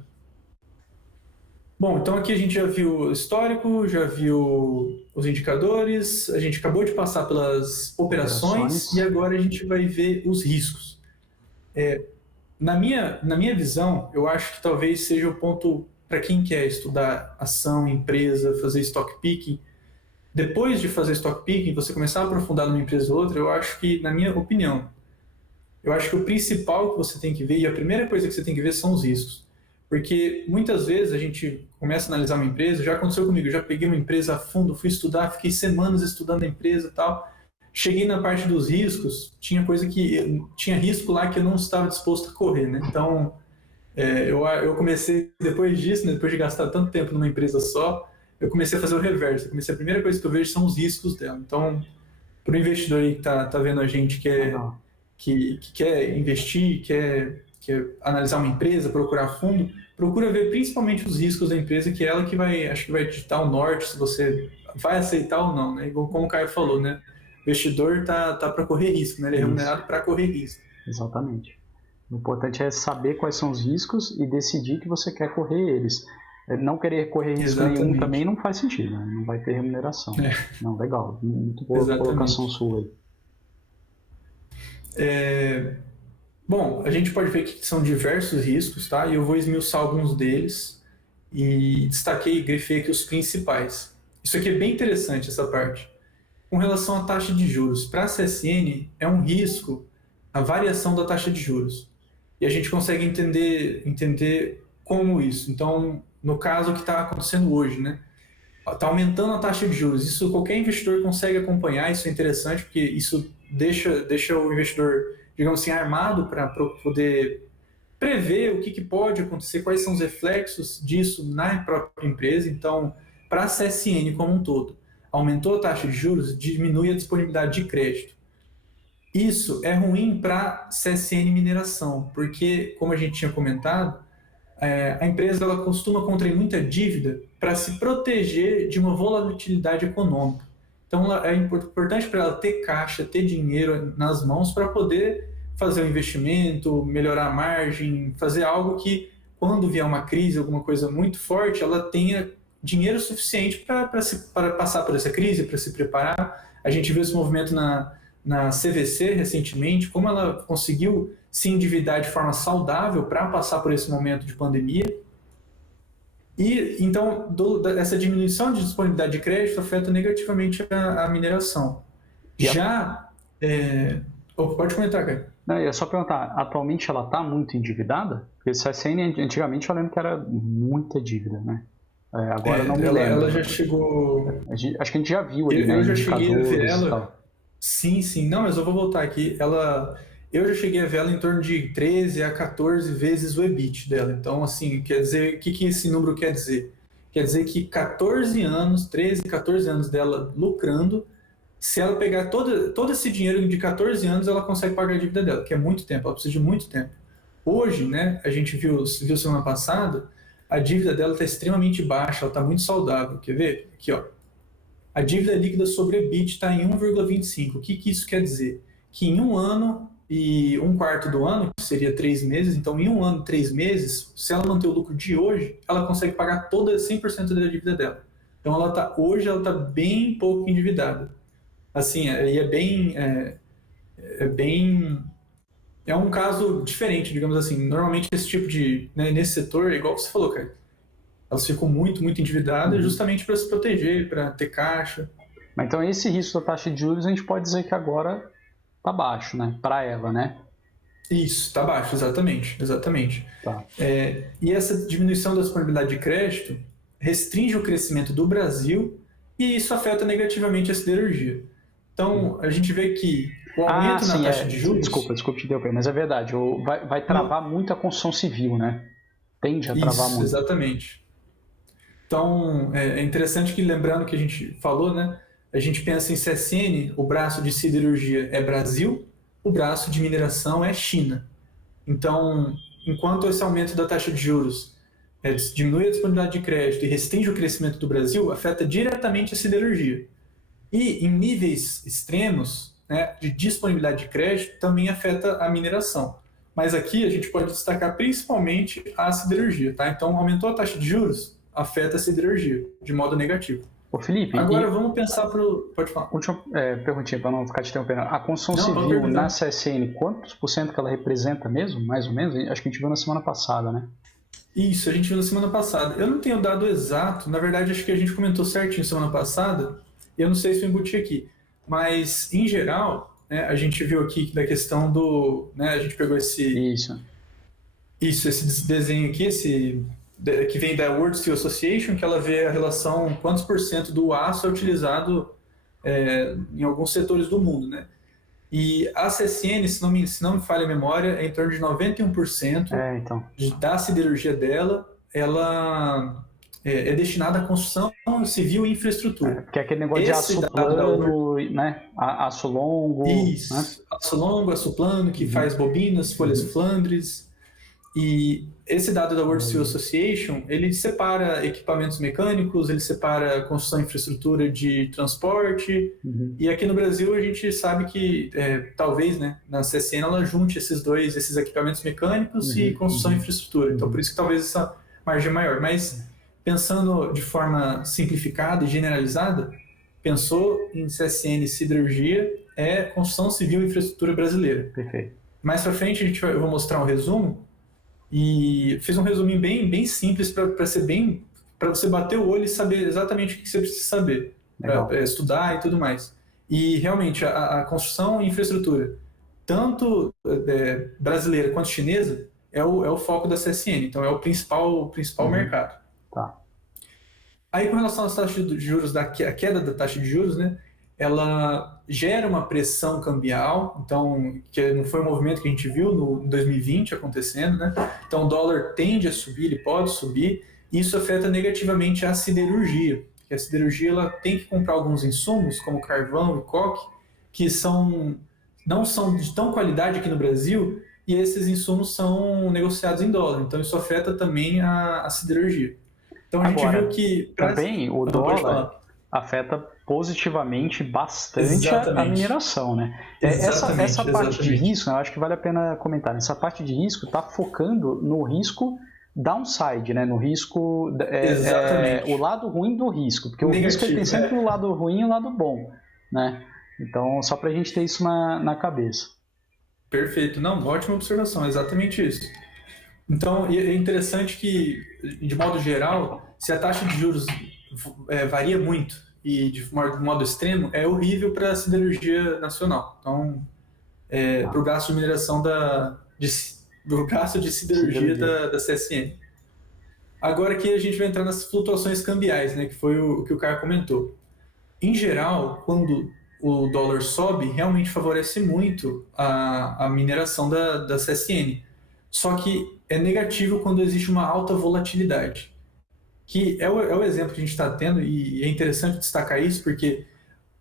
Bom, então aqui a gente já viu o histórico, já viu os indicadores, a gente acabou de passar pelas operações e agora a gente vai ver os riscos. Na minha visão, eu acho que talvez seja o ponto para quem quer estudar ação, empresa, fazer stock picking. Depois de fazer stock picking, você começar a aprofundar numa empresa ou outra, eu acho que, na minha opinião, eu acho que o principal que você tem que ver, e a primeira coisa que você tem que ver são os riscos. Porque muitas vezes a gente começa a analisar uma empresa, já aconteceu comigo, eu já peguei uma empresa a fundo, fui estudar, fiquei semanas estudando a empresa e tal, cheguei na parte dos riscos, tinha risco lá que eu não estava disposto a correr, né? Então, eu comecei, depois disso, né, depois de gastar tanto tempo numa empresa só, eu comecei a fazer o reverso. A primeira coisa que eu vejo são os riscos dela. Então, para o investidor aí que tá vendo a gente, que quer investir, quer analisar uma empresa, procurar fundo, procura ver principalmente os riscos da empresa, que é ela que acho que vai ditar o norte, se você vai aceitar ou não, né? Igual como o Caio falou, né? O investidor tá para correr risco, né? Ele é remunerado para correr risco. Exatamente. O importante é saber quais são os riscos e decidir que você quer correr eles. Não querer correr risco nenhum também não faz sentido, né? Não vai ter remuneração. Não, legal. Muito boa colocação sua aí. Bom, a gente pode ver que são diversos riscos, tá? E eu vou esmiuçar alguns deles e grifei aqui os principais. Isso aqui é bem interessante, essa parte. Com relação à taxa de juros, para a CSN é um risco a variação da taxa de juros. E a gente consegue entender como isso. Então, no caso, o que está acontecendo hoje, né? Está aumentando a taxa de juros. Isso qualquer investidor consegue acompanhar, isso é interessante, porque isso deixa o investidor, digamos assim, armado para poder prever o que pode acontecer, quais são os reflexos disso na própria empresa. Então, para a CSN como um todo, aumentou a taxa de juros, diminui a disponibilidade de crédito. Isso é ruim para a CSN Mineração, porque, como a gente tinha comentado, a empresa ela costuma contrair muita dívida para se proteger de uma volatilidade econômica. Então, é importante para ela ter caixa, ter dinheiro nas mãos para poder fazer um investimento, melhorar a margem, fazer algo que, quando vier uma crise, alguma coisa muito forte, ela tenha dinheiro suficiente para passar por essa crise, para se preparar. A gente viu esse movimento na CVC recentemente, como ela conseguiu se endividar de forma saudável para passar por esse momento de pandemia. E então essa diminuição de disponibilidade de crédito afeta negativamente a mineração. Pode comentar, cara. Não, eu ia só perguntar, atualmente ela está muito endividada? Porque a CSN antigamente eu lembro que era muita dívida, né? Agora não me lembro. Ela já chegou... Acho que a gente já viu ali, né? Eu já cheguei a ver ela... Sim. Não, mas eu vou voltar aqui. Eu já cheguei a ver ela em torno de 13 a 14 vezes o EBIT dela. Então, assim, quer dizer, o que esse número quer dizer? Quer dizer que 13, 14 anos dela lucrando, se ela pegar todo esse dinheiro de 14 anos, ela consegue pagar a dívida dela, que é muito tempo, ela precisa de muito tempo. Hoje, né, a gente viu semana passada, a dívida dela está extremamente baixa, ela está muito saudável. Quer ver? Aqui, ó. A dívida líquida sobre EBIT está em 1,25. O que isso quer dizer? Que em 1 ano e 1/4 do ano, que seria 3 meses, então em 1 ano e 3 meses, se ela manter o lucro de hoje, ela consegue pagar 100% da dívida dela. Então hoje ela está bem pouco endividada. Assim, é um caso diferente, digamos assim. Normalmente esse tipo de, né, nesse setor, igual você falou, cara, elas ficam muito, muito endividadas justamente para se proteger, para ter caixa. Mas então esse risco da taxa de juros a gente pode dizer que agora está baixo, né? Para ela, né? Isso, está baixo, exatamente. Tá. E essa diminuição da disponibilidade de crédito restringe o crescimento do Brasil e isso afeta negativamente a siderurgia. Então, a gente vê que o aumento na taxa de juros... Desculpa te interromper, mas é verdade. Vai travar muito a construção civil, né? Tende a travar muito. Exatamente. Então, é interessante que, lembrando que a gente falou, né? A gente pensa em CSN, o braço de siderurgia é Brasil, o braço de mineração é China. Então, enquanto esse aumento da taxa de juros diminui a disponibilidade de crédito e restringe o crescimento do Brasil, afeta diretamente a siderurgia. E em níveis extremos, né, de disponibilidade de crédito, também afeta a mineração. Mas aqui a gente pode destacar principalmente a siderurgia. Tá? Então, aumentou a taxa de juros, afeta a siderurgia de modo negativo. Ô Felipe, agora vamos pensar para o... Pode falar. Última perguntinha para não ficar te interrompendo. A construção civil na CSN, quantos por cento que ela representa mesmo? Mais ou menos? Acho que a gente viu na semana passada, né? Isso, a gente viu na semana passada. Eu não tenho dado exato, na verdade acho que a gente comentou certinho semana passada, eu não sei se eu embuti aqui, mas em geral, né, a gente viu aqui da questão do... Né, a gente pegou esse desenho aqui, que vem da World Steel Association, que ela vê a relação, quantos por cento do aço é utilizado em alguns setores do mundo, né? E a CSN, se não me falha a memória, é em torno de 91% Então. da siderurgia dela, ela é destinada à construção civil e infraestrutura. Porque é aquele negócio de aço plano, né? Aço longo. Isso, né? aço longo, aço plano, que faz bobinas, folhas Flandres. E esse dado da World Steel Association, ele separa equipamentos mecânicos, ele separa construção e infraestrutura de transporte. E aqui no Brasil a gente sabe que talvez, né, na CSN ela junte esses equipamentos mecânicos e construção e infraestrutura. Então por isso que talvez essa margem é maior. Mas pensando de forma simplificada e generalizada, pensou em CSN e siderurgia, é construção civil e infraestrutura brasileira. Perfeito. Mais para frente eu vou mostrar um resumo. E fiz um resuminho bem simples para ser bem, para você bater o olho e saber exatamente o que você precisa saber, para estudar e tudo mais. E realmente a construção e infraestrutura, tanto brasileira quanto chinesa, é o foco da CSN, então é o principal mercado. Tá. Aí com relação às taxas de juros, a queda da taxa de juros, né, ela gera uma pressão cambial, então, que não foi um movimento que a gente viu no 2020 acontecendo, né? Então o dólar tende a subir, ele pode subir, e isso afeta negativamente a siderurgia, porque a siderurgia ela tem que comprar alguns insumos, como carvão e coque, que não são de tão qualidade aqui no Brasil, e esses insumos são negociados em dólar, então isso afeta também a siderurgia. Então a gente viu que... Também o dólar afeta positivamente bastante a mineração, né? Essa parte de risco, eu acho que vale a pena comentar. Essa parte de risco está focando no risco downside, né? No risco, o lado ruim do risco, porque o risco ele tem sempre o lado ruim e o lado bom, né? Então, só para a gente ter isso na cabeça. Perfeito, não, ótima observação, exatamente isso. Então, é interessante que, de modo geral, se a taxa de juros varia muito e de modo extremo, é horrível para a siderurgia nacional. Então, para o gasto de mineração do gasto de siderurgia da CSN. Agora aqui a gente vai entrar nas flutuações cambiais, né, que foi o que o Caio comentou. Em geral, quando o dólar sobe, realmente favorece muito a mineração da CSN. Só que é negativo quando existe uma alta volatilidade. Que é o exemplo que a gente está tendo, e é interessante destacar isso, porque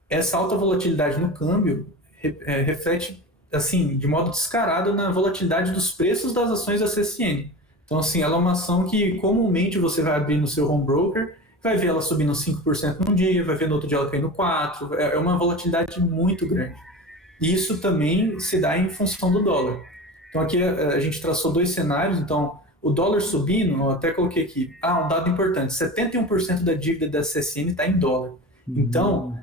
essa alta volatilidade no câmbio reflete, assim, de modo descarado na volatilidade dos preços das ações da CSN. Então, assim, ela é uma ação que comumente você vai abrir no seu home broker, vai ver ela subindo 5% num dia, vai ver no outro dia ela caindo 4%, é uma volatilidade muito grande. E isso também se dá em função do dólar. Então, aqui a gente traçou dois cenários, então... O dólar subindo, eu até coloquei aqui, um dado importante, 71% da dívida da CSN está em dólar. Então,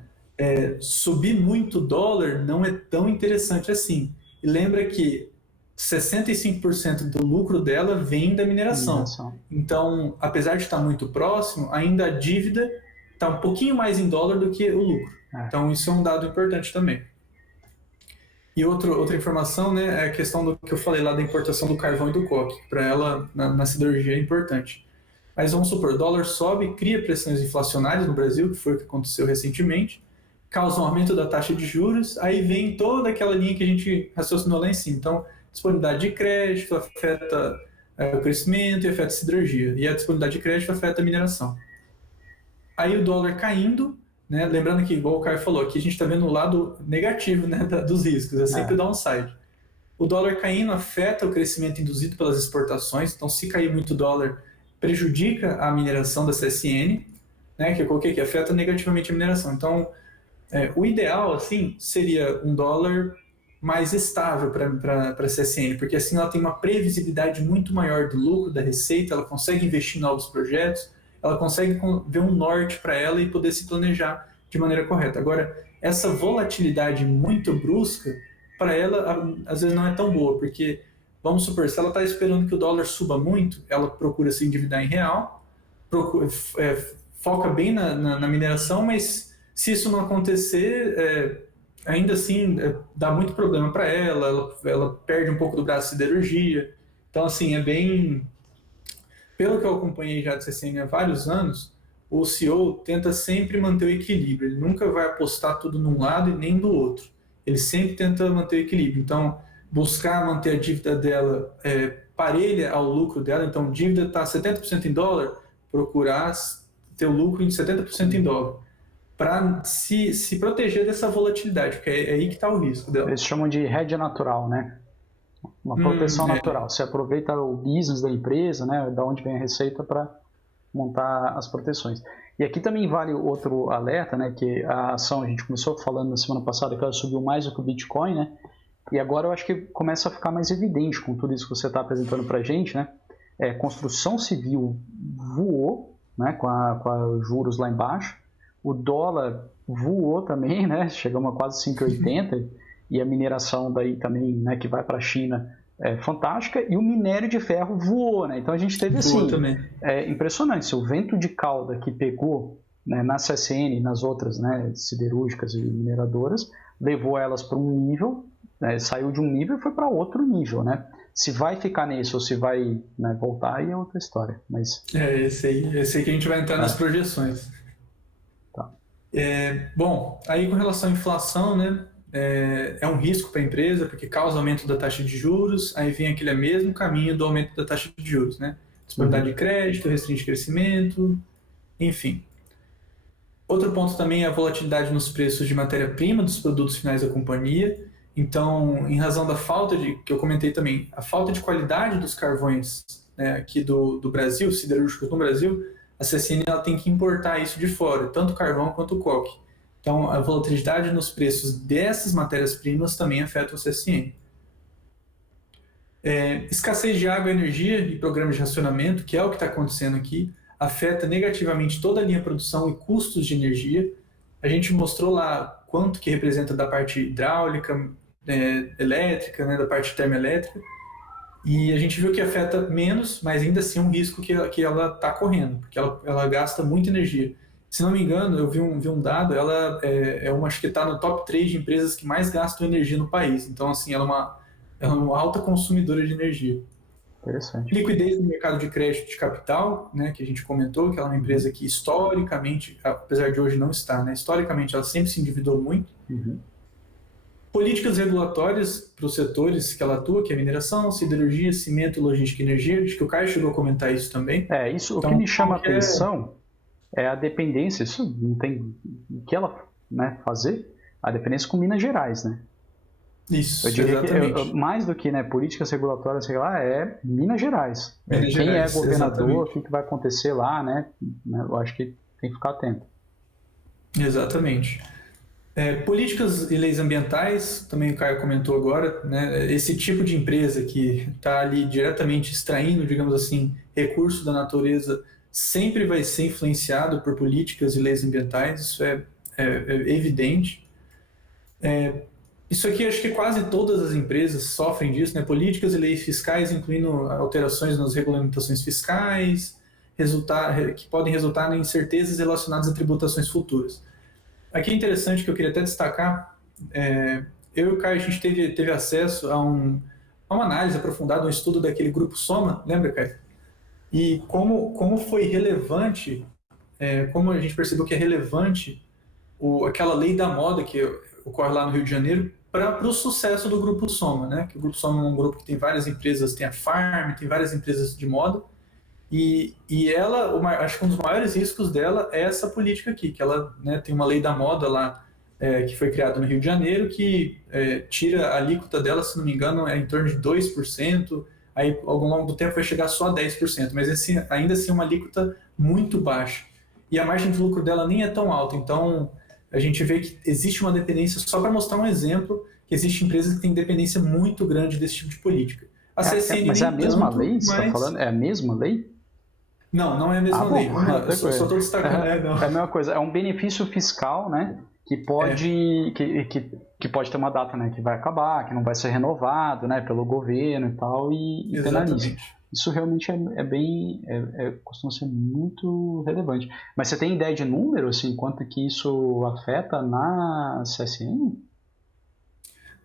subir muito o dólar não é tão interessante assim. E lembra que 65% do lucro dela vem da mineração. Então, apesar de estar muito próximo, ainda a dívida está um pouquinho mais em dólar do que o lucro. Então, isso é um dado importante também. E outra informação, né, é a questão do que eu falei lá da importação do carvão e do coque. Para ela, na siderurgia, é importante. Mas vamos supor, o dólar sobe, cria pressões inflacionárias no Brasil, que foi o que aconteceu recentemente, causa um aumento da taxa de juros, aí vem toda aquela linha que a gente raciocinou lá em cima. Então, disponibilidade de crédito afeta o crescimento e afeta a siderurgia. E a disponibilidade de crédito afeta a mineração. Aí o dólar caindo, né? Lembrando que, igual o Caio falou, aqui a gente está vendo o lado negativo, né, dos riscos, é sempre o downside. O dólar caindo afeta o crescimento induzido pelas exportações, então se cair muito dólar, prejudica a mineração da CSN, né, que eu coloquei aqui, afeta negativamente a mineração. Então, o ideal, assim, seria um dólar mais estável para a CSN, porque assim ela tem uma previsibilidade muito maior do lucro, da receita, ela consegue investir em novos projetos, ela consegue ver um norte para ela e poder se planejar de maneira correta. Agora, essa volatilidade muito brusca, para ela, às vezes não é tão boa, porque, vamos supor, se ela está esperando que o dólar suba muito, ela procura se endividar em real, foca bem na mineração, mas se isso não acontecer, ainda assim, dá muito problema para ela perde um pouco do braço de siderurgia. Então, assim, é bem... Pelo que eu acompanhei já de CSN há vários anos, o CEO tenta sempre manter o equilíbrio, ele nunca vai apostar tudo num lado e nem do outro. Ele sempre tenta manter o equilíbrio. Então, buscar manter a dívida dela parelha ao lucro dela, então dívida está 70% em dólar, procurar ter o lucro em 70% em dólar, para se proteger dessa volatilidade, porque é aí que está o risco dela. Eles chamam de hedge natural, né? Uma proteção natural. Você aproveita o business da empresa, né, da onde vem a receita, para montar as proteções. E aqui também vale outro alerta, né, que a ação, a gente começou falando na semana passada que ela subiu mais do que o Bitcoin, né, e agora eu acho que começa a ficar mais evidente com tudo isso que você está apresentando para a gente, né, construção civil voou, né, com a juros lá embaixo, o dólar voou também, né, chegamos a quase 5,80, e a mineração daí também, né, que vai para a China, fantástica, e o minério de ferro voou, né? Então a gente teve assim, impressionante, o vento de cauda que pegou, né, na CSN e nas outras, né, siderúrgicas e mineradoras, levou elas para um nível, né, saiu de um nível e foi para outro nível, né? Se vai ficar nisso ou se vai, né, voltar, aí é outra história. Mas... esse aí que a gente vai entrar nas projeções. Tá. Bom, aí com relação à inflação, né? É um risco para a empresa, porque causa aumento da taxa de juros, aí vem aquele mesmo caminho do aumento da taxa de juros, né? Disponibilidade de crédito, restrição de crescimento, enfim. Outro ponto também é a volatilidade nos preços de matéria-prima dos produtos finais da companhia. Então, em razão da falta que eu comentei também, a falta de qualidade dos carvões, né, aqui do Brasil, siderúrgicos no Brasil, a CSN ela tem que importar isso de fora, tanto o carvão quanto o coque. Então, a volatilidade nos preços dessas matérias-primas também afeta o CSN. Escassez de água, energia e programas de racionamento, que é o que está acontecendo aqui, afeta negativamente toda a linha de produção e custos de energia. A gente mostrou lá quanto que representa da parte hidráulica, elétrica, né, da parte termoelétrica, e a gente viu que afeta menos, mas ainda assim é um risco que ela está correndo, porque ela gasta muita energia. Se não me engano, eu vi um dado, ela acho que está no top 3 de empresas que mais gastam energia no país. Então, assim, ela é uma alta consumidora de energia. Interessante. Liquidez no mercado de crédito de capital, né, que a gente comentou, que ela é uma empresa que historicamente, apesar de hoje não estar, né, historicamente ela sempre se endividou muito. Políticas regulatórias para os setores que ela atua, que é mineração, siderurgia, cimento, logística e energia. Acho que o Caio chegou a comentar isso também. Então, o que me chama a atenção é a dependência, isso não tem o que ela, né, fazer, a dependência com Minas Gerais, né? Isso, eu diria exatamente. Que mais do que, né, políticas regulatórias, sei lá, é Minas Gerais. Minas quem Gerais, é governador, exatamente. o que vai acontecer lá, né? Eu acho que tem que ficar atento. Exatamente. Políticas e leis ambientais, também o Caio comentou agora, né, esse tipo de empresa que está ali diretamente extraindo, digamos assim, recursos da natureza, sempre vai ser influenciado por políticas e leis ambientais, isso é evidente. Isso aqui, acho que quase todas as empresas sofrem disso, né? Políticas e leis fiscais, incluindo alterações nas regulamentações fiscais, que podem resultar em incertezas relacionadas a tributações futuras. Aqui é interessante que eu queria até destacar, eu e o Caio, a gente teve acesso a uma análise aprofundada, um estudo daquele grupo Soma, lembra, Caio? E como foi relevante, como a gente percebeu que é relevante aquela lei da moda que ocorre lá no Rio de Janeiro para o sucesso do Grupo Soma, né? Que o Grupo Soma é um grupo que tem várias empresas, tem a Farm, tem várias empresas de moda, e ela, acho que um dos maiores riscos dela é essa política aqui, que ela, né, tem uma lei da moda lá, que foi criada no Rio de Janeiro, que tira a alíquota dela, se não me engano, em torno de 2%, aí ao longo do tempo vai chegar só a 10%, mas ainda assim é uma alíquota muito baixa. E a margem de lucro dela nem é tão alta, então a gente vê que existe uma dependência, só para mostrar um exemplo, que existem empresas que têm dependência muito grande desse tipo de política. A CSN mas é a mesma lei? Você está falando? É a mesma lei? Não é a mesma lei. Só estou destacando. É a mesma coisa. É um benefício fiscal, né? Que pode, que pode ter uma data, né? Que vai acabar, que não vai ser renovado, né? Pelo governo e tal, e penaliza. Isso realmente costuma ser muito relevante. Mas você tem ideia de número, assim, quanto que isso afeta na CSN?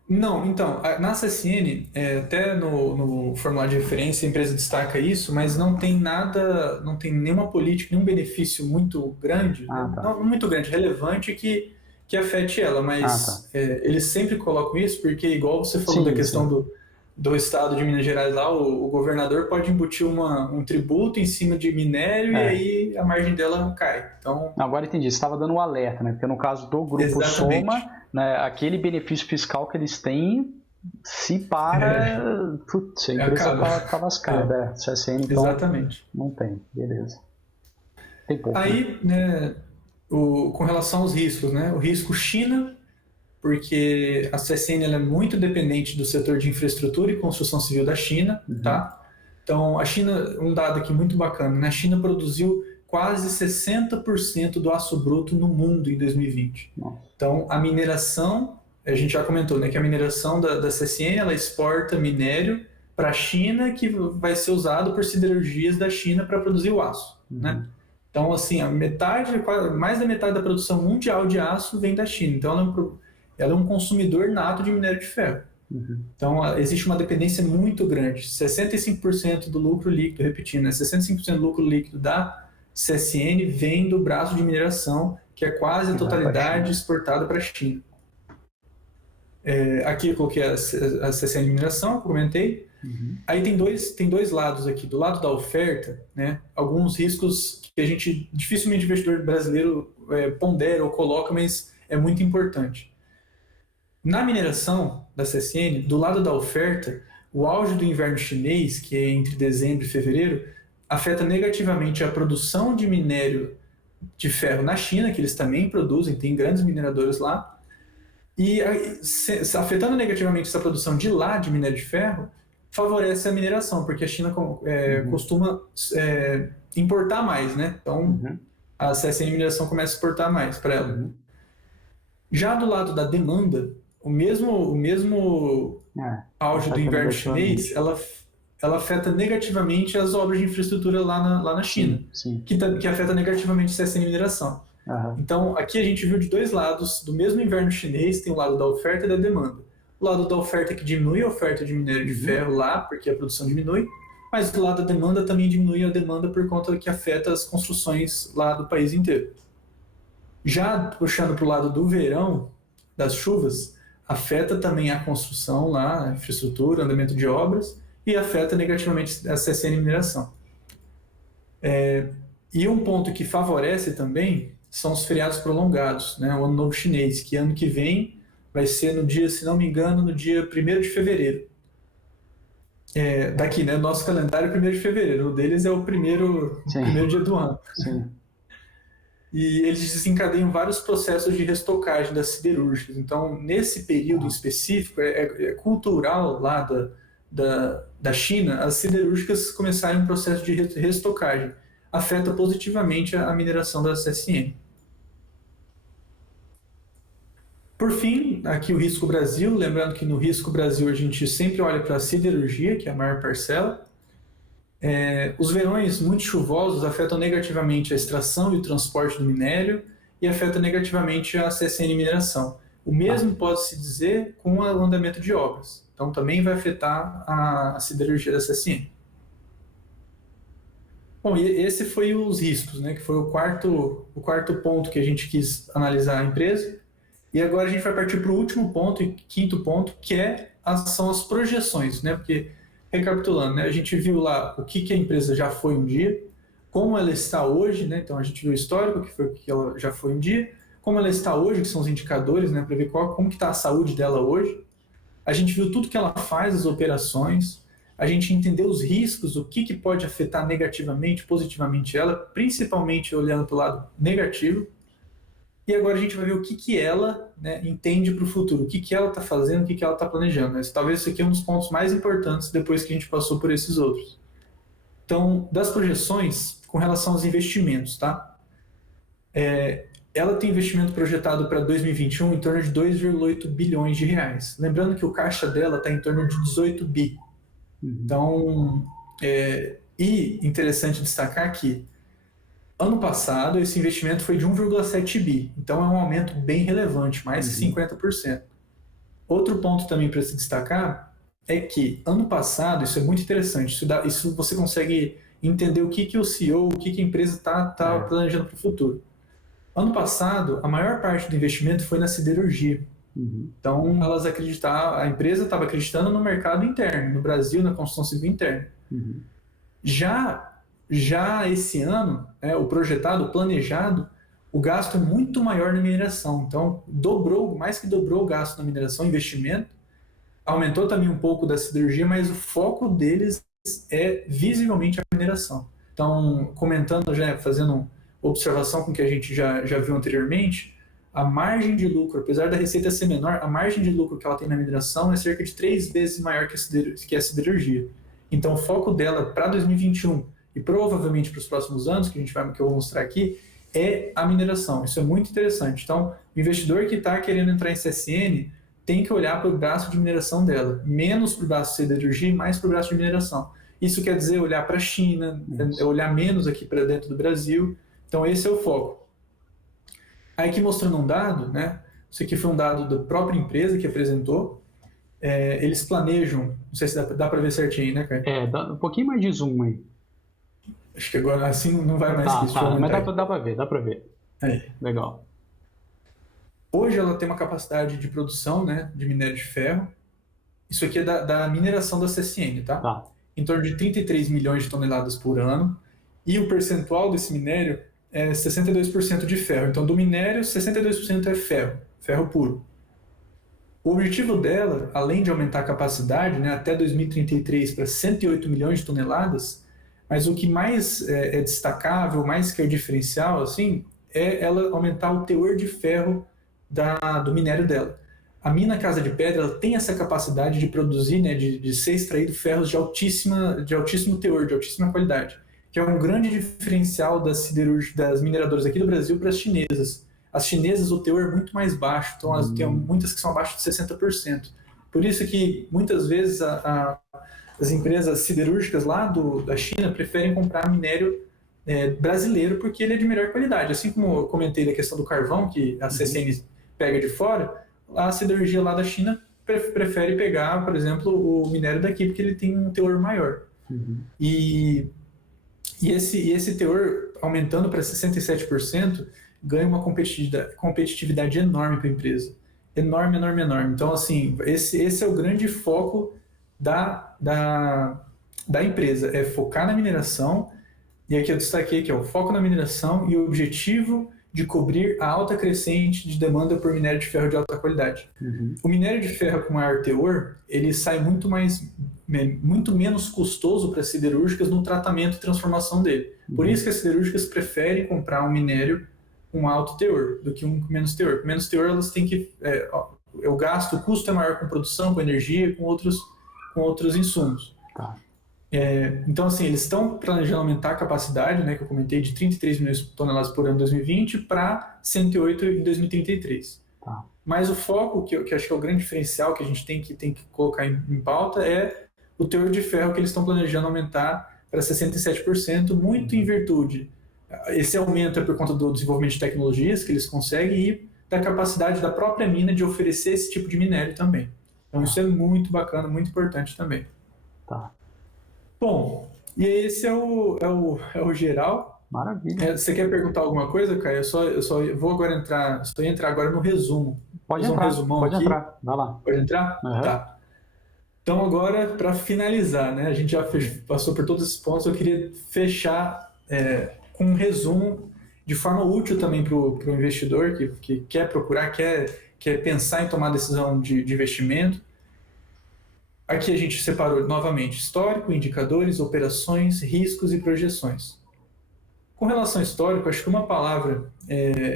Não, então, na CSN, até no formulário de referência, a empresa destaca isso, mas não tem nada, não tem nenhuma política, nenhum benefício muito grande, Ah, tá. não muito grande, relevante que afete ela, Ah, tá. mas eles sempre colocam isso porque, igual você falou da Sim, questão sim. do estado de Minas Gerais lá, o governador pode embutir um tributo em cima de minério e É. aí a margem dela cai. Então, Agora entendi, você estava dando um alerta, né? Porque no caso do grupo exatamente. Soma, né, aquele benefício fiscal que eles têm se para. Putz, a empresa Acaba. tá lascada. É, CSN, então, exatamente. não tem. Beleza. Tem pouco, né? Aí, né, com relação aos riscos, né? O risco China, porque a CSN ela é muito dependente do setor de infraestrutura e construção civil da China, Uhum. tá? Então, a China, um dado aqui muito bacana, né? A China produziu quase 60% do aço bruto no mundo em 2020. Nossa. Então, a mineração, a gente já comentou, né, que a mineração da CSN, ela exporta minério para a China que vai ser usado por siderurgias da China para produzir o aço, né? Uhum. Então, assim, a metade, mais da metade da produção mundial de aço vem da China. Então, ela é um consumidor nato de minério de ferro. Uhum. Então, existe uma dependência muito grande. 65% do lucro líquido, repetindo, né? 65% do lucro líquido da CSN vem do braço de mineração, que é quase a E vai para a totalidade China. exportada para a China. Aqui eu coloquei a CSN Mineração, eu comentei. Uhum. Aí tem dois lados aqui. Do lado da oferta, né, alguns riscos que a gente, dificilmente o investidor brasileiro pondera ou coloca, mas é muito importante. Na mineração da CSN, do lado da oferta, o auge do inverno chinês, que é entre dezembro e fevereiro, afeta negativamente a produção de minério de ferro na China, que eles também produzem, tem grandes mineradores lá, e afetando negativamente essa produção de lá, de minério de ferro, favorece a mineração, porque a China Uhum. costuma importar mais, né? Então, Uhum. a CSN Mineração começa a exportar mais para ela. Uhum. Já do lado da demanda, o mesmo auge do Afeta inverno negativamente. chinês, ela afeta negativamente as obras de infraestrutura lá na China, Sim, sim. que afeta negativamente a CSN Mineração. Aham. Então, aqui a gente viu de dois lados, do mesmo inverno chinês, tem o lado da oferta e da demanda. O lado da oferta que diminui a oferta de minério de Uhum. ferro lá, porque a produção diminui, mas do lado da demanda também diminui a demanda por conta que afeta as construções lá do país inteiro. Já puxando para o lado do verão, das chuvas, afeta também a construção lá, a infraestrutura, andamento de obras, e afeta negativamente a CSN mineração. E um ponto que favorece também são os feriados prolongados, né? O Ano Novo Chinês, que ano que vem vai ser no dia, se não me engano, no dia 1º de fevereiro. Daqui, né? Nosso calendário é 1º de fevereiro, o deles é o primeiro Sim, dia do ano. sim. E eles desencadeiam vários processos de restocagem das siderúrgicas. Então, nesse período em Ah, específico, é cultural lá da China, as siderúrgicas começarem um processo de restocagem. Afeta positivamente a mineração da CSN. Por fim, aqui o risco Brasil, lembrando que no risco Brasil a gente sempre olha para a siderurgia, que é a maior parcela. Os verões muito chuvosos afetam negativamente a extração e o transporte do minério e afetam negativamente a CSN mineração. O tá. mesmo pode-se dizer com o andamento de obras. Então também vai afetar a siderurgia da CSN. Bom, e esse foi os riscos, né, que foi o quarto ponto que a gente quis analisar a empresa. E agora a gente vai partir para o último ponto e quinto ponto, que são as projeções, né? Porque, recapitulando, né, a gente viu lá o que a empresa já foi um dia, como ela está hoje, né? Então a gente viu o histórico, que foi o que ela já foi um dia, como ela está hoje, que são os indicadores, né, para ver como que está a saúde dela hoje. A gente viu tudo que ela faz, as operações, a gente entendeu os riscos, o que pode afetar negativamente, positivamente ela, principalmente olhando para o lado negativo. E agora a gente vai ver o que ela, né, entende para o futuro, o que ela está fazendo, o que ela está planejando. Mas talvez isso aqui é um dos pontos mais importantes depois que a gente passou por esses outros. Então, das projeções com relação aos investimentos, tá? Ela tem investimento projetado para 2021 em torno de 2,8 bilhões de reais. Lembrando que o caixa dela está em torno de 18 bi. Uhum. Então, e interessante destacar que ano passado, esse investimento foi de 1,7 bi, então é um aumento bem relevante, mais que Uhum. 50%. Outro ponto também para se destacar é que, ano passado, isso é muito interessante, isso você consegue entender o que o CEO, o que a empresa está planejando para o futuro. Ano passado, a maior parte do investimento foi na siderurgia. Então, a empresa estava acreditando no mercado interno, no Brasil, na construção civil interna. Já esse ano, o projetado, o planejado, o gasto é muito maior na mineração. Então, mais que dobrou o gasto na mineração, investimento. Aumentou também um pouco da siderurgia, mas o foco deles é visivelmente a mineração. Então, comentando, fazendo observação com o que a gente já viu anteriormente, a margem de lucro, apesar da receita ser menor, a margem de lucro que ela tem na mineração é cerca de 3 vezes maior que a siderurgia. Então, o foco dela para 2021 e provavelmente para os próximos anos, que eu vou mostrar aqui, é a mineração. Isso é muito interessante. Então, o investidor que está querendo entrar em CSN tem que olhar para o braço de mineração dela, menos para o braço de siderurgia e mais para o braço de mineração. Isso quer dizer olhar para a China, olhar menos aqui para dentro do Brasil. Então, esse é o foco. Aí aqui mostrando um dado, né? Isso aqui foi um dado da própria empresa que apresentou. Eles planejam, não sei se dá para ver certinho, né, Caio? Dá um pouquinho mais de zoom aí. Acho que agora assim não vai mais que isso. Mas dá para ver. Aí. Legal. Hoje ela tem uma capacidade de produção, né, de minério de ferro. Isso aqui é da mineração da CSN, tá? Em torno de 33 milhões de toneladas por ano. E o percentual desse minério é 62% de ferro. Então, do minério, 62% é ferro puro. O objetivo dela, além de aumentar a capacidade, né, até 2033 para 108 milhões de toneladas, mas o que mais é destacável, mais que é o diferencial, assim, é ela aumentar o teor de ferro do minério dela. A mina Casa de Pedra ela tem essa capacidade de produzir, né, de ser extraído ferros de altíssimo teor, de altíssima qualidade, que é um grande diferencial das mineradoras aqui do Brasil para as chinesas. As chinesas, o teor é muito mais baixo, então tem muitas que são abaixo de 60%. Por isso que, muitas vezes, as empresas siderúrgicas lá da China preferem comprar minério brasileiro porque ele é de melhor qualidade. Assim como eu comentei da questão do carvão, que a CSN pega de fora, a siderurgia lá da China prefere pegar, por exemplo, o minério daqui porque ele tem um teor maior. E esse teor, aumentando para 67%, ganha uma competitividade enorme para a empresa. Enorme. Então, assim, esse é o grande foco da empresa, é focar na mineração, e aqui eu destaquei que é o foco na mineração e o objetivo de cobrir a alta crescente de demanda por minério de ferro de alta qualidade. O minério de ferro com maior teor, ele sai muito menos custoso para as siderúrgicas no tratamento e transformação dele. Por isso que as siderúrgicas preferem comprar um minério com alto teor do que um com menos teor. Com menos teor, elas têm que... o custo é maior com produção, com energia, com outros insumos. Então, assim, eles estão planejando aumentar a capacidade, né, que eu comentei, de 33 milhões de toneladas por ano em 2020 para 108 em 2033. Mas o foco, que acho que é o grande diferencial que a gente tem que colocar em pauta, é o teor de ferro que eles estão planejando aumentar para 67%, muito em virtude. Esse aumento é por conta do desenvolvimento de tecnologias que eles conseguem e da capacidade da própria mina de oferecer esse tipo de minério também. Então, isso é muito bacana, muito importante também. Bom, e esse é o geral. Maravilha. Você quer perguntar alguma coisa, Caio? Eu só vou agora entrar agora no resumo. Pode entrar, entrar. Vai lá. Pode entrar? Tá. Então agora, para finalizar, né, a gente já passou por todos esses pontos, eu queria fechar com um resumo de forma útil também para o investidor que quer procurar, quer pensar em tomar decisão de investimento. Aqui a gente separou novamente histórico, indicadores, operações, riscos e projeções. Com relação ao histórico, acho que uma palavra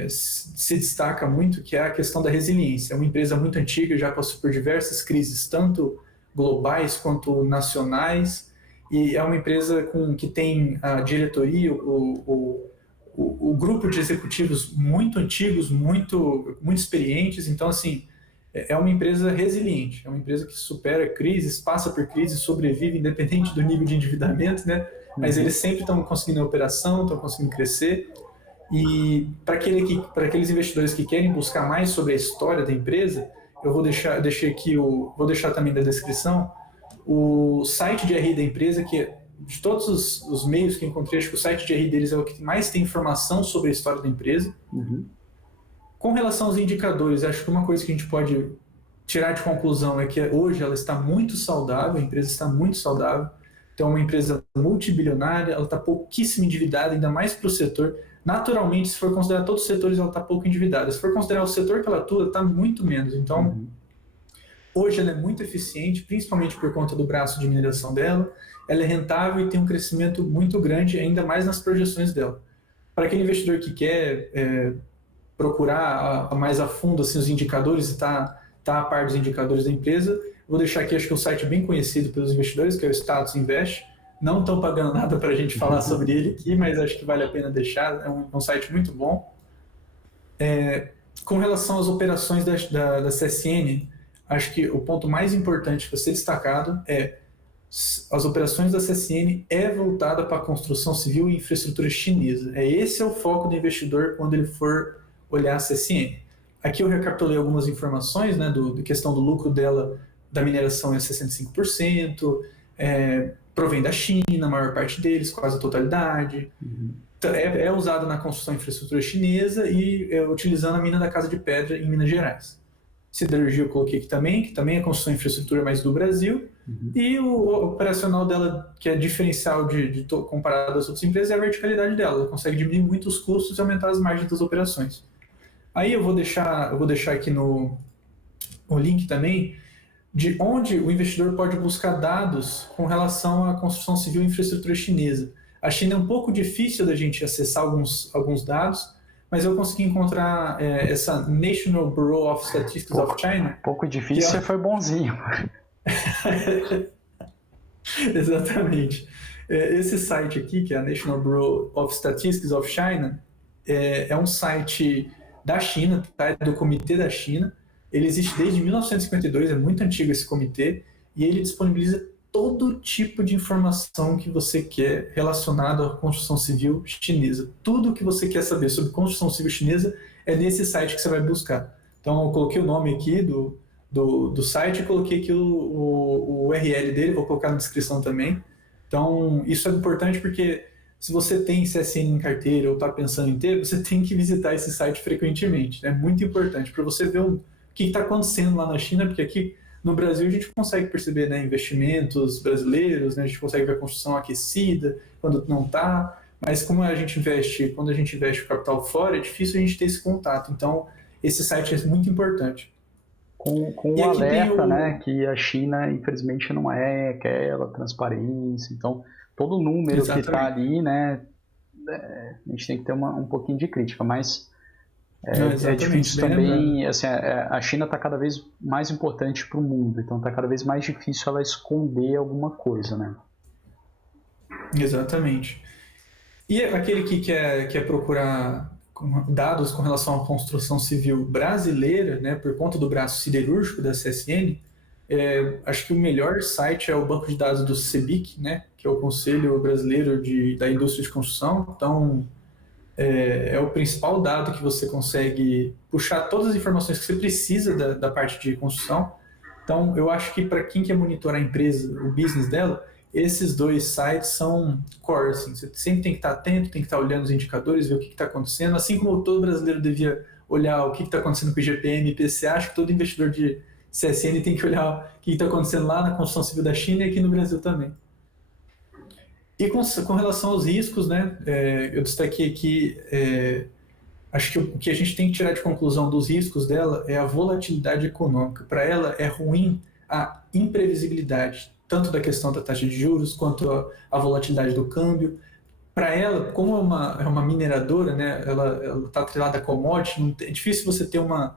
se destaca muito, que é a questão da resiliência. É uma empresa muito antiga, já passou por diversas crises, tanto globais quanto nacionais, e é uma empresa que tem a diretoria, o grupo de executivos muito antigos, muito experientes. Então, assim, é uma empresa resiliente, é uma empresa que supera crises, passa por crises, sobrevive independente do nível de endividamento, né? Mas eles sempre estão conseguindo a operação, estão conseguindo crescer. E para aqueles investidores que querem buscar mais sobre a história da empresa, eu vou deixar também na descrição o site de RI da empresa, que de todos os meios que eu encontrei, acho que o site de RI deles é o que mais tem informação sobre a história da empresa. Com relação aos indicadores, acho que uma coisa que a gente pode tirar de conclusão é que hoje ela está muito saudável, a empresa está muito saudável, então é uma empresa multibilionária, ela está pouquíssimo endividada, ainda mais para o setor. Naturalmente, se for considerar todos os setores, ela está pouco endividada. Se for considerar o setor que ela atua, está muito menos. Então, hoje ela é muito eficiente, principalmente por conta do braço de mineração dela, ela é rentável e tem um crescimento muito grande, ainda mais nas projeções dela. Para aquele investidor que quer procurar mais a fundo assim, os indicadores e tá a par dos indicadores da empresa, vou deixar aqui, acho que é um site bem conhecido pelos investidores, que é o Status Invest. Não estão pagando nada para a gente falar sobre ele aqui, mas acho que vale a pena deixar, é um site muito bom. Com relação às operações da CSN, acho que o ponto mais importante para ser destacado é as operações da CSN voltada para a construção civil e infraestrutura chinesa. Esse é o foco do investidor quando ele for olhar a CSN. Aqui eu recapitulei algumas informações, né, da questão do lucro dela, da mineração é 65%, provém da China, a maior parte deles, quase a totalidade. É usado na construção de infraestrutura chinesa e utilizando a mina da Casa de Pedra em Minas Gerais. Siderurgia eu coloquei aqui também, que também é construção de infraestrutura, mas do Brasil. E o operacional dela, que é diferencial comparado às outras empresas, é a verticalidade dela. Ela consegue diminuir muito os custos e aumentar as margens das operações. Aí eu vou deixar aqui o link também de onde o investidor pode buscar dados com relação à construção civil e infraestrutura chinesa. A China é um pouco difícil da gente acessar alguns dados, mas eu consegui encontrar essa National Bureau of Statistics of China. Pouco difícil, você foi bonzinho. Exatamente. Esse site aqui, que é a National Bureau of Statistics of China, é um site da China, tá? É do Comitê da China. Ele existe desde 1952, é muito antigo esse comitê, e ele disponibiliza todo tipo de informação que você quer relacionado à construção civil chinesa. Tudo que você quer saber sobre construção civil chinesa é nesse site que você vai buscar. Então, eu coloquei o nome aqui do site e coloquei aqui o URL dele, vou colocar na descrição também. Então, isso é importante porque se você tem CSN em carteira ou está pensando em ter, você tem que visitar esse site frequentemente. É muito importante para você ver o que está acontecendo lá na China, porque aqui no Brasil a gente consegue perceber, né, investimentos brasileiros, né, a gente consegue ver a construção aquecida, quando não está, mas quando a gente investe o capital fora, é difícil a gente ter esse contato. Então, esse site é muito importante. Com o alerta, né, que a China, infelizmente, não é aquela transparência. Então, todo número Exatamente. Que está ali, né, a gente tem que ter um pouquinho de crítica, mas é difícil também. Assim, a China está cada vez mais importante para o mundo, então está cada vez mais difícil ela esconder alguma coisa, né? Exatamente. E aquele que quer procurar dados com relação à construção civil brasileira, né, por conta do braço siderúrgico da CSN, acho que o melhor site é o banco de dados do CEBIC, né, que é o Conselho Brasileiro da Indústria de Construção. Então, é o principal dado que você consegue puxar todas as informações que você precisa da parte de construção. Então, eu acho que para quem quer monitorar a empresa, o business dela, esses dois sites são core, assim. Você sempre tem que estar atento, tem que estar olhando os indicadores, ver o que está acontecendo, assim como todo brasileiro devia olhar o que está acontecendo com o IGPM e IPCA. Acho que todo investidor de CSN tem que olhar o que está acontecendo lá na construção civil da China e aqui no Brasil também. E com relação aos riscos, né, eu destaquei aqui, acho que o que a gente tem que tirar de conclusão dos riscos dela é a volatilidade econômica. Para ela é ruim a imprevisibilidade, tanto da questão da taxa de juros, quanto a volatilidade do câmbio. Para ela, como é uma mineradora, né, ela está atrelada a commodity, é difícil você ter uma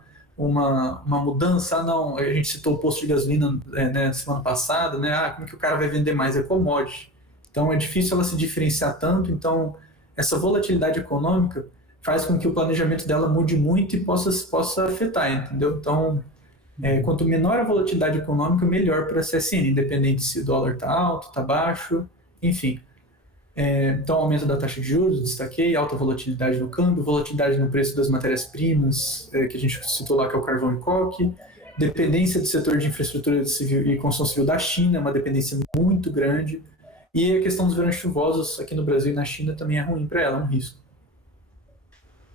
mudança. Não, a gente citou o posto de gasolina né, semana passada, né, como que o cara vai vender mais? É commodity. Então é difícil ela se diferenciar tanto. Então essa volatilidade econômica faz com que o planejamento dela mude muito e possa afetar, entendeu? Então, quanto menor a volatilidade econômica, melhor para a CSN, independente se o dólar está alto, está baixo, enfim. Então, aumento da taxa de juros, destaquei, alta volatilidade no câmbio, volatilidade no preço das matérias-primas, que a gente citou lá, que é o carvão e coque, dependência do setor de infraestrutura civil e construção civil da China, é uma dependência muito grande. E a questão dos verões chuvosos aqui no Brasil e na China também é ruim para ela, é um risco.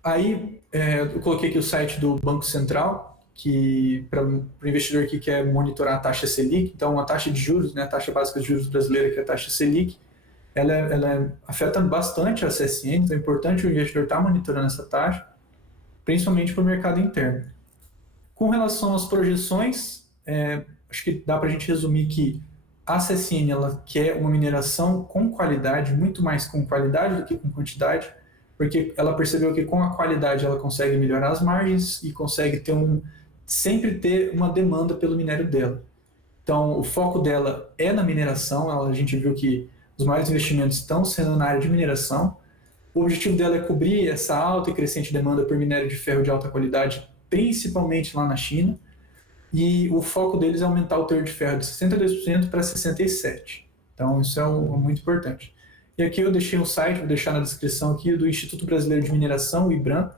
Aí eu coloquei aqui o site do Banco Central, que para o investidor que quer monitorar a taxa Selic, então a taxa de juros, né, a taxa básica de juros brasileira, que é a taxa Selic, ela afeta bastante a CSN, então é importante o investidor estar monitorando essa taxa, principalmente para o mercado interno. Com relação às projeções, acho que dá para a gente resumir que a CSN ela quer uma mineração com qualidade, muito mais com qualidade do que com quantidade, porque ela percebeu que com a qualidade ela consegue melhorar as margens e consegue sempre ter uma demanda pelo minério dela. Então, o foco dela é na mineração, a gente viu que os maiores investimentos estão sendo na área de mineração. O objetivo dela é cobrir essa alta e crescente demanda por minério de ferro de alta qualidade, principalmente lá na China, e o foco deles é aumentar o teor de ferro de 62% para 67%. Então, isso é muito importante. E aqui eu deixei um site, vou deixar na descrição aqui, do Instituto Brasileiro de Mineração, o IBRAM.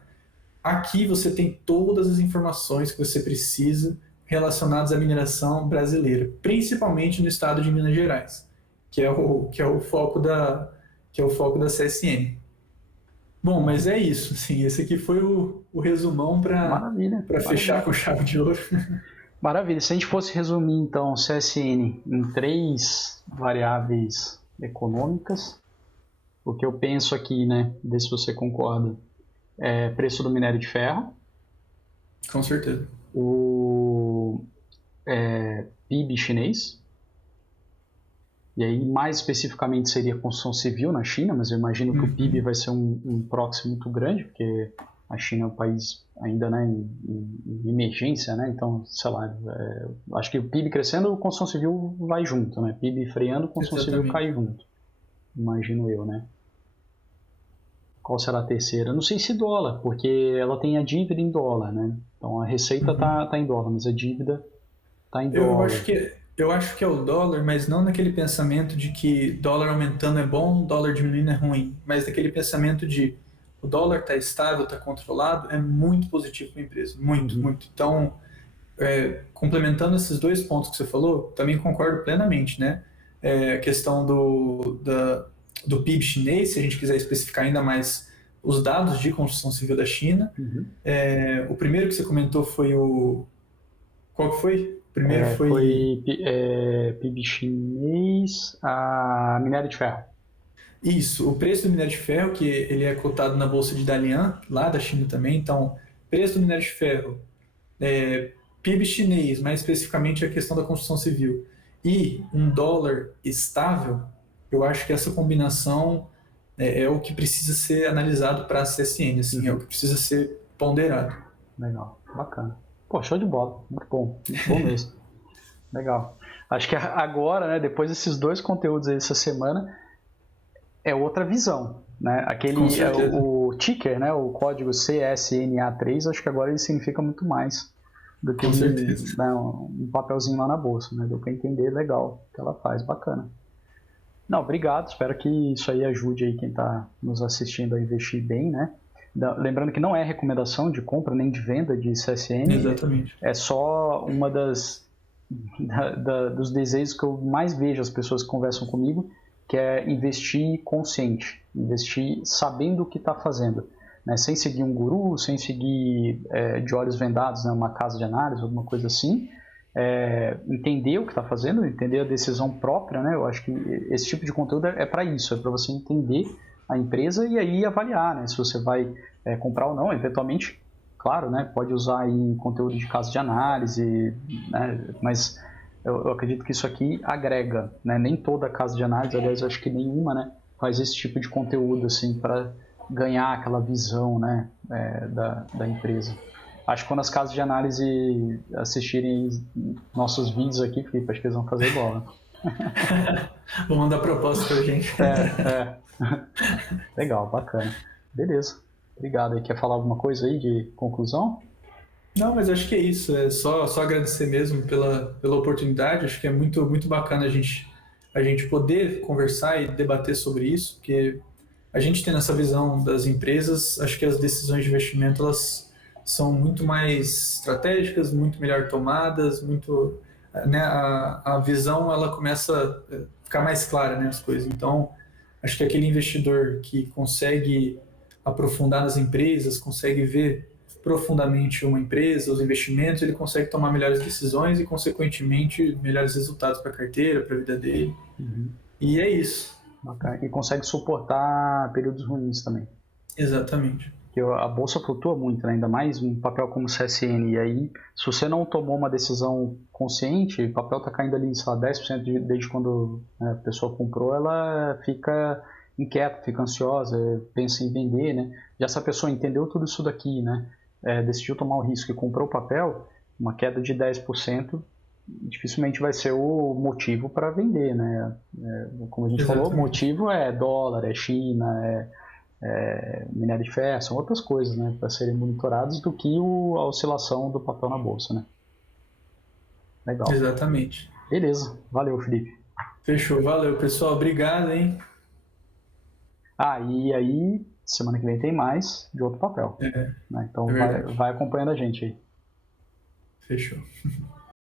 Aqui você tem todas as informações que você precisa relacionadas à mineração brasileira, principalmente no estado de Minas Gerais, que é o foco da CSN. Bom, mas é isso. Assim, esse aqui foi o resumão para fechar com chave de ouro. Maravilha. Se a gente fosse resumir, então, CSN em 3 variáveis econômicas, o que eu penso aqui, né, ver se você concorda, é preço do minério de ferro. Com certeza. O PIB chinês. E aí, mais especificamente, seria a construção civil na China, mas eu imagino que o PIB vai ser um proxy muito grande, porque a China é um país ainda, né, em emergência, né? Então, sei lá, acho que o PIB crescendo, a construção civil vai junto, né? PIB freando, a construção civil cai junto. Imagino eu, né? Qual será a terceira? Não sei se dólar, porque ela tem a dívida em dólar, né? Então, a receita tá em dólar, mas a dívida tá em dólar. Eu acho que é o dólar, mas não naquele pensamento de que dólar aumentando é bom, dólar diminuindo é ruim, mas naquele pensamento de o dólar está estável, está controlado, é muito positivo para a empresa, muito, muito. Então, complementando esses 2 pontos que você falou, também concordo plenamente, né? A questão do PIB chinês, se a gente quiser especificar ainda mais os dados de construção civil da China. O primeiro que você comentou foi o... Qual que foi? Primeiro foi PIB chinês, a minério de ferro. Isso, o preço do minério de ferro, que ele é cotado na bolsa de Dalian, lá da China também. Então, preço do minério de ferro, PIB chinês, mais especificamente a questão da construção civil, e um dólar estável, eu acho que essa combinação é o que precisa ser analisado para a CSN, assim, é o que precisa ser ponderado. Legal, bacana. Pô, show de bola, muito bom mesmo. Legal. Acho que agora, né, depois desses 2 conteúdos aí essa semana, é outra visão, né? O ticker, né, o código CSNA3, acho que agora ele significa muito mais do que um papelzinho lá na bolsa, né? Deu para entender, legal, o que ela faz, bacana. Não, obrigado, espero que isso aí ajude aí quem está nos assistindo a investir bem, né? Lembrando que não é recomendação de compra nem de venda de CSN. Exatamente. É só uma dos desejos que eu mais vejo as pessoas que conversam comigo, que é investir consciente, investir sabendo o que está fazendo, né? Sem seguir um guru, sem seguir de olhos vendados, né? Uma casa de análise, alguma coisa assim. Entender o que está fazendo, entender a decisão própria, né? Eu acho que esse tipo de conteúdo é para isso, é para você entender a empresa e aí avaliar, né, se você vai comprar ou não. Eventualmente, claro, né, pode usar aí conteúdo de caso de análise, né, mas eu acredito que isso aqui agrega, né, nem toda casa de análise, aliás, eu acho que nenhuma, né, faz esse tipo de conteúdo assim para ganhar aquela visão, né, da empresa. Acho que quando as casas de análise assistirem nossos vídeos aqui, Felipe, acho que eles vão fazer bola. Vou mandar proposta pra gente. Legal, bacana. Beleza. Obrigado. E quer falar alguma coisa aí de conclusão? Não, mas acho que é isso. É só agradecer mesmo pela oportunidade. Acho que é muito, muito bacana a gente poder conversar e debater sobre isso, porque a gente tendo essa visão das empresas, acho que as decisões de investimento elas são muito mais estratégicas, muito melhor tomadas, muito, né, a visão ela começa a ficar mais clara, né, as coisas. Então, acho que aquele investidor que consegue aprofundar nas empresas, consegue ver profundamente uma empresa, os investimentos, ele consegue tomar melhores decisões e, consequentemente, melhores resultados para a carteira, para a vida dele. Uhum. E é isso. Bacana. E consegue suportar períodos ruins também. Exatamente. Porque a bolsa flutua muito, né? Ainda mais um papel como o CSN. E aí, se você não tomou uma decisão consciente, o papel está caindo ali, sei lá, 10% desde quando, né, a pessoa comprou, ela fica inquieta, fica ansiosa, pensa em vender, né? Já essa pessoa entendeu tudo isso daqui, né? Decidiu tomar o risco e comprou o papel, uma queda de 10% dificilmente vai ser o motivo para vender, né? Como a gente falou, o Exatamente. motivo é dólar, é China, minério de ferro, são outras coisas, né, para serem monitoradas do que a oscilação do papel na bolsa, né? Legal. Exatamente. Beleza. Valeu, Felipe. Fechou. Valeu, pessoal. Obrigado, hein? E aí, semana que vem tem mais de outro papel, É, né? é Então vai, verdade. vai acompanhando a gente aí. Fechou.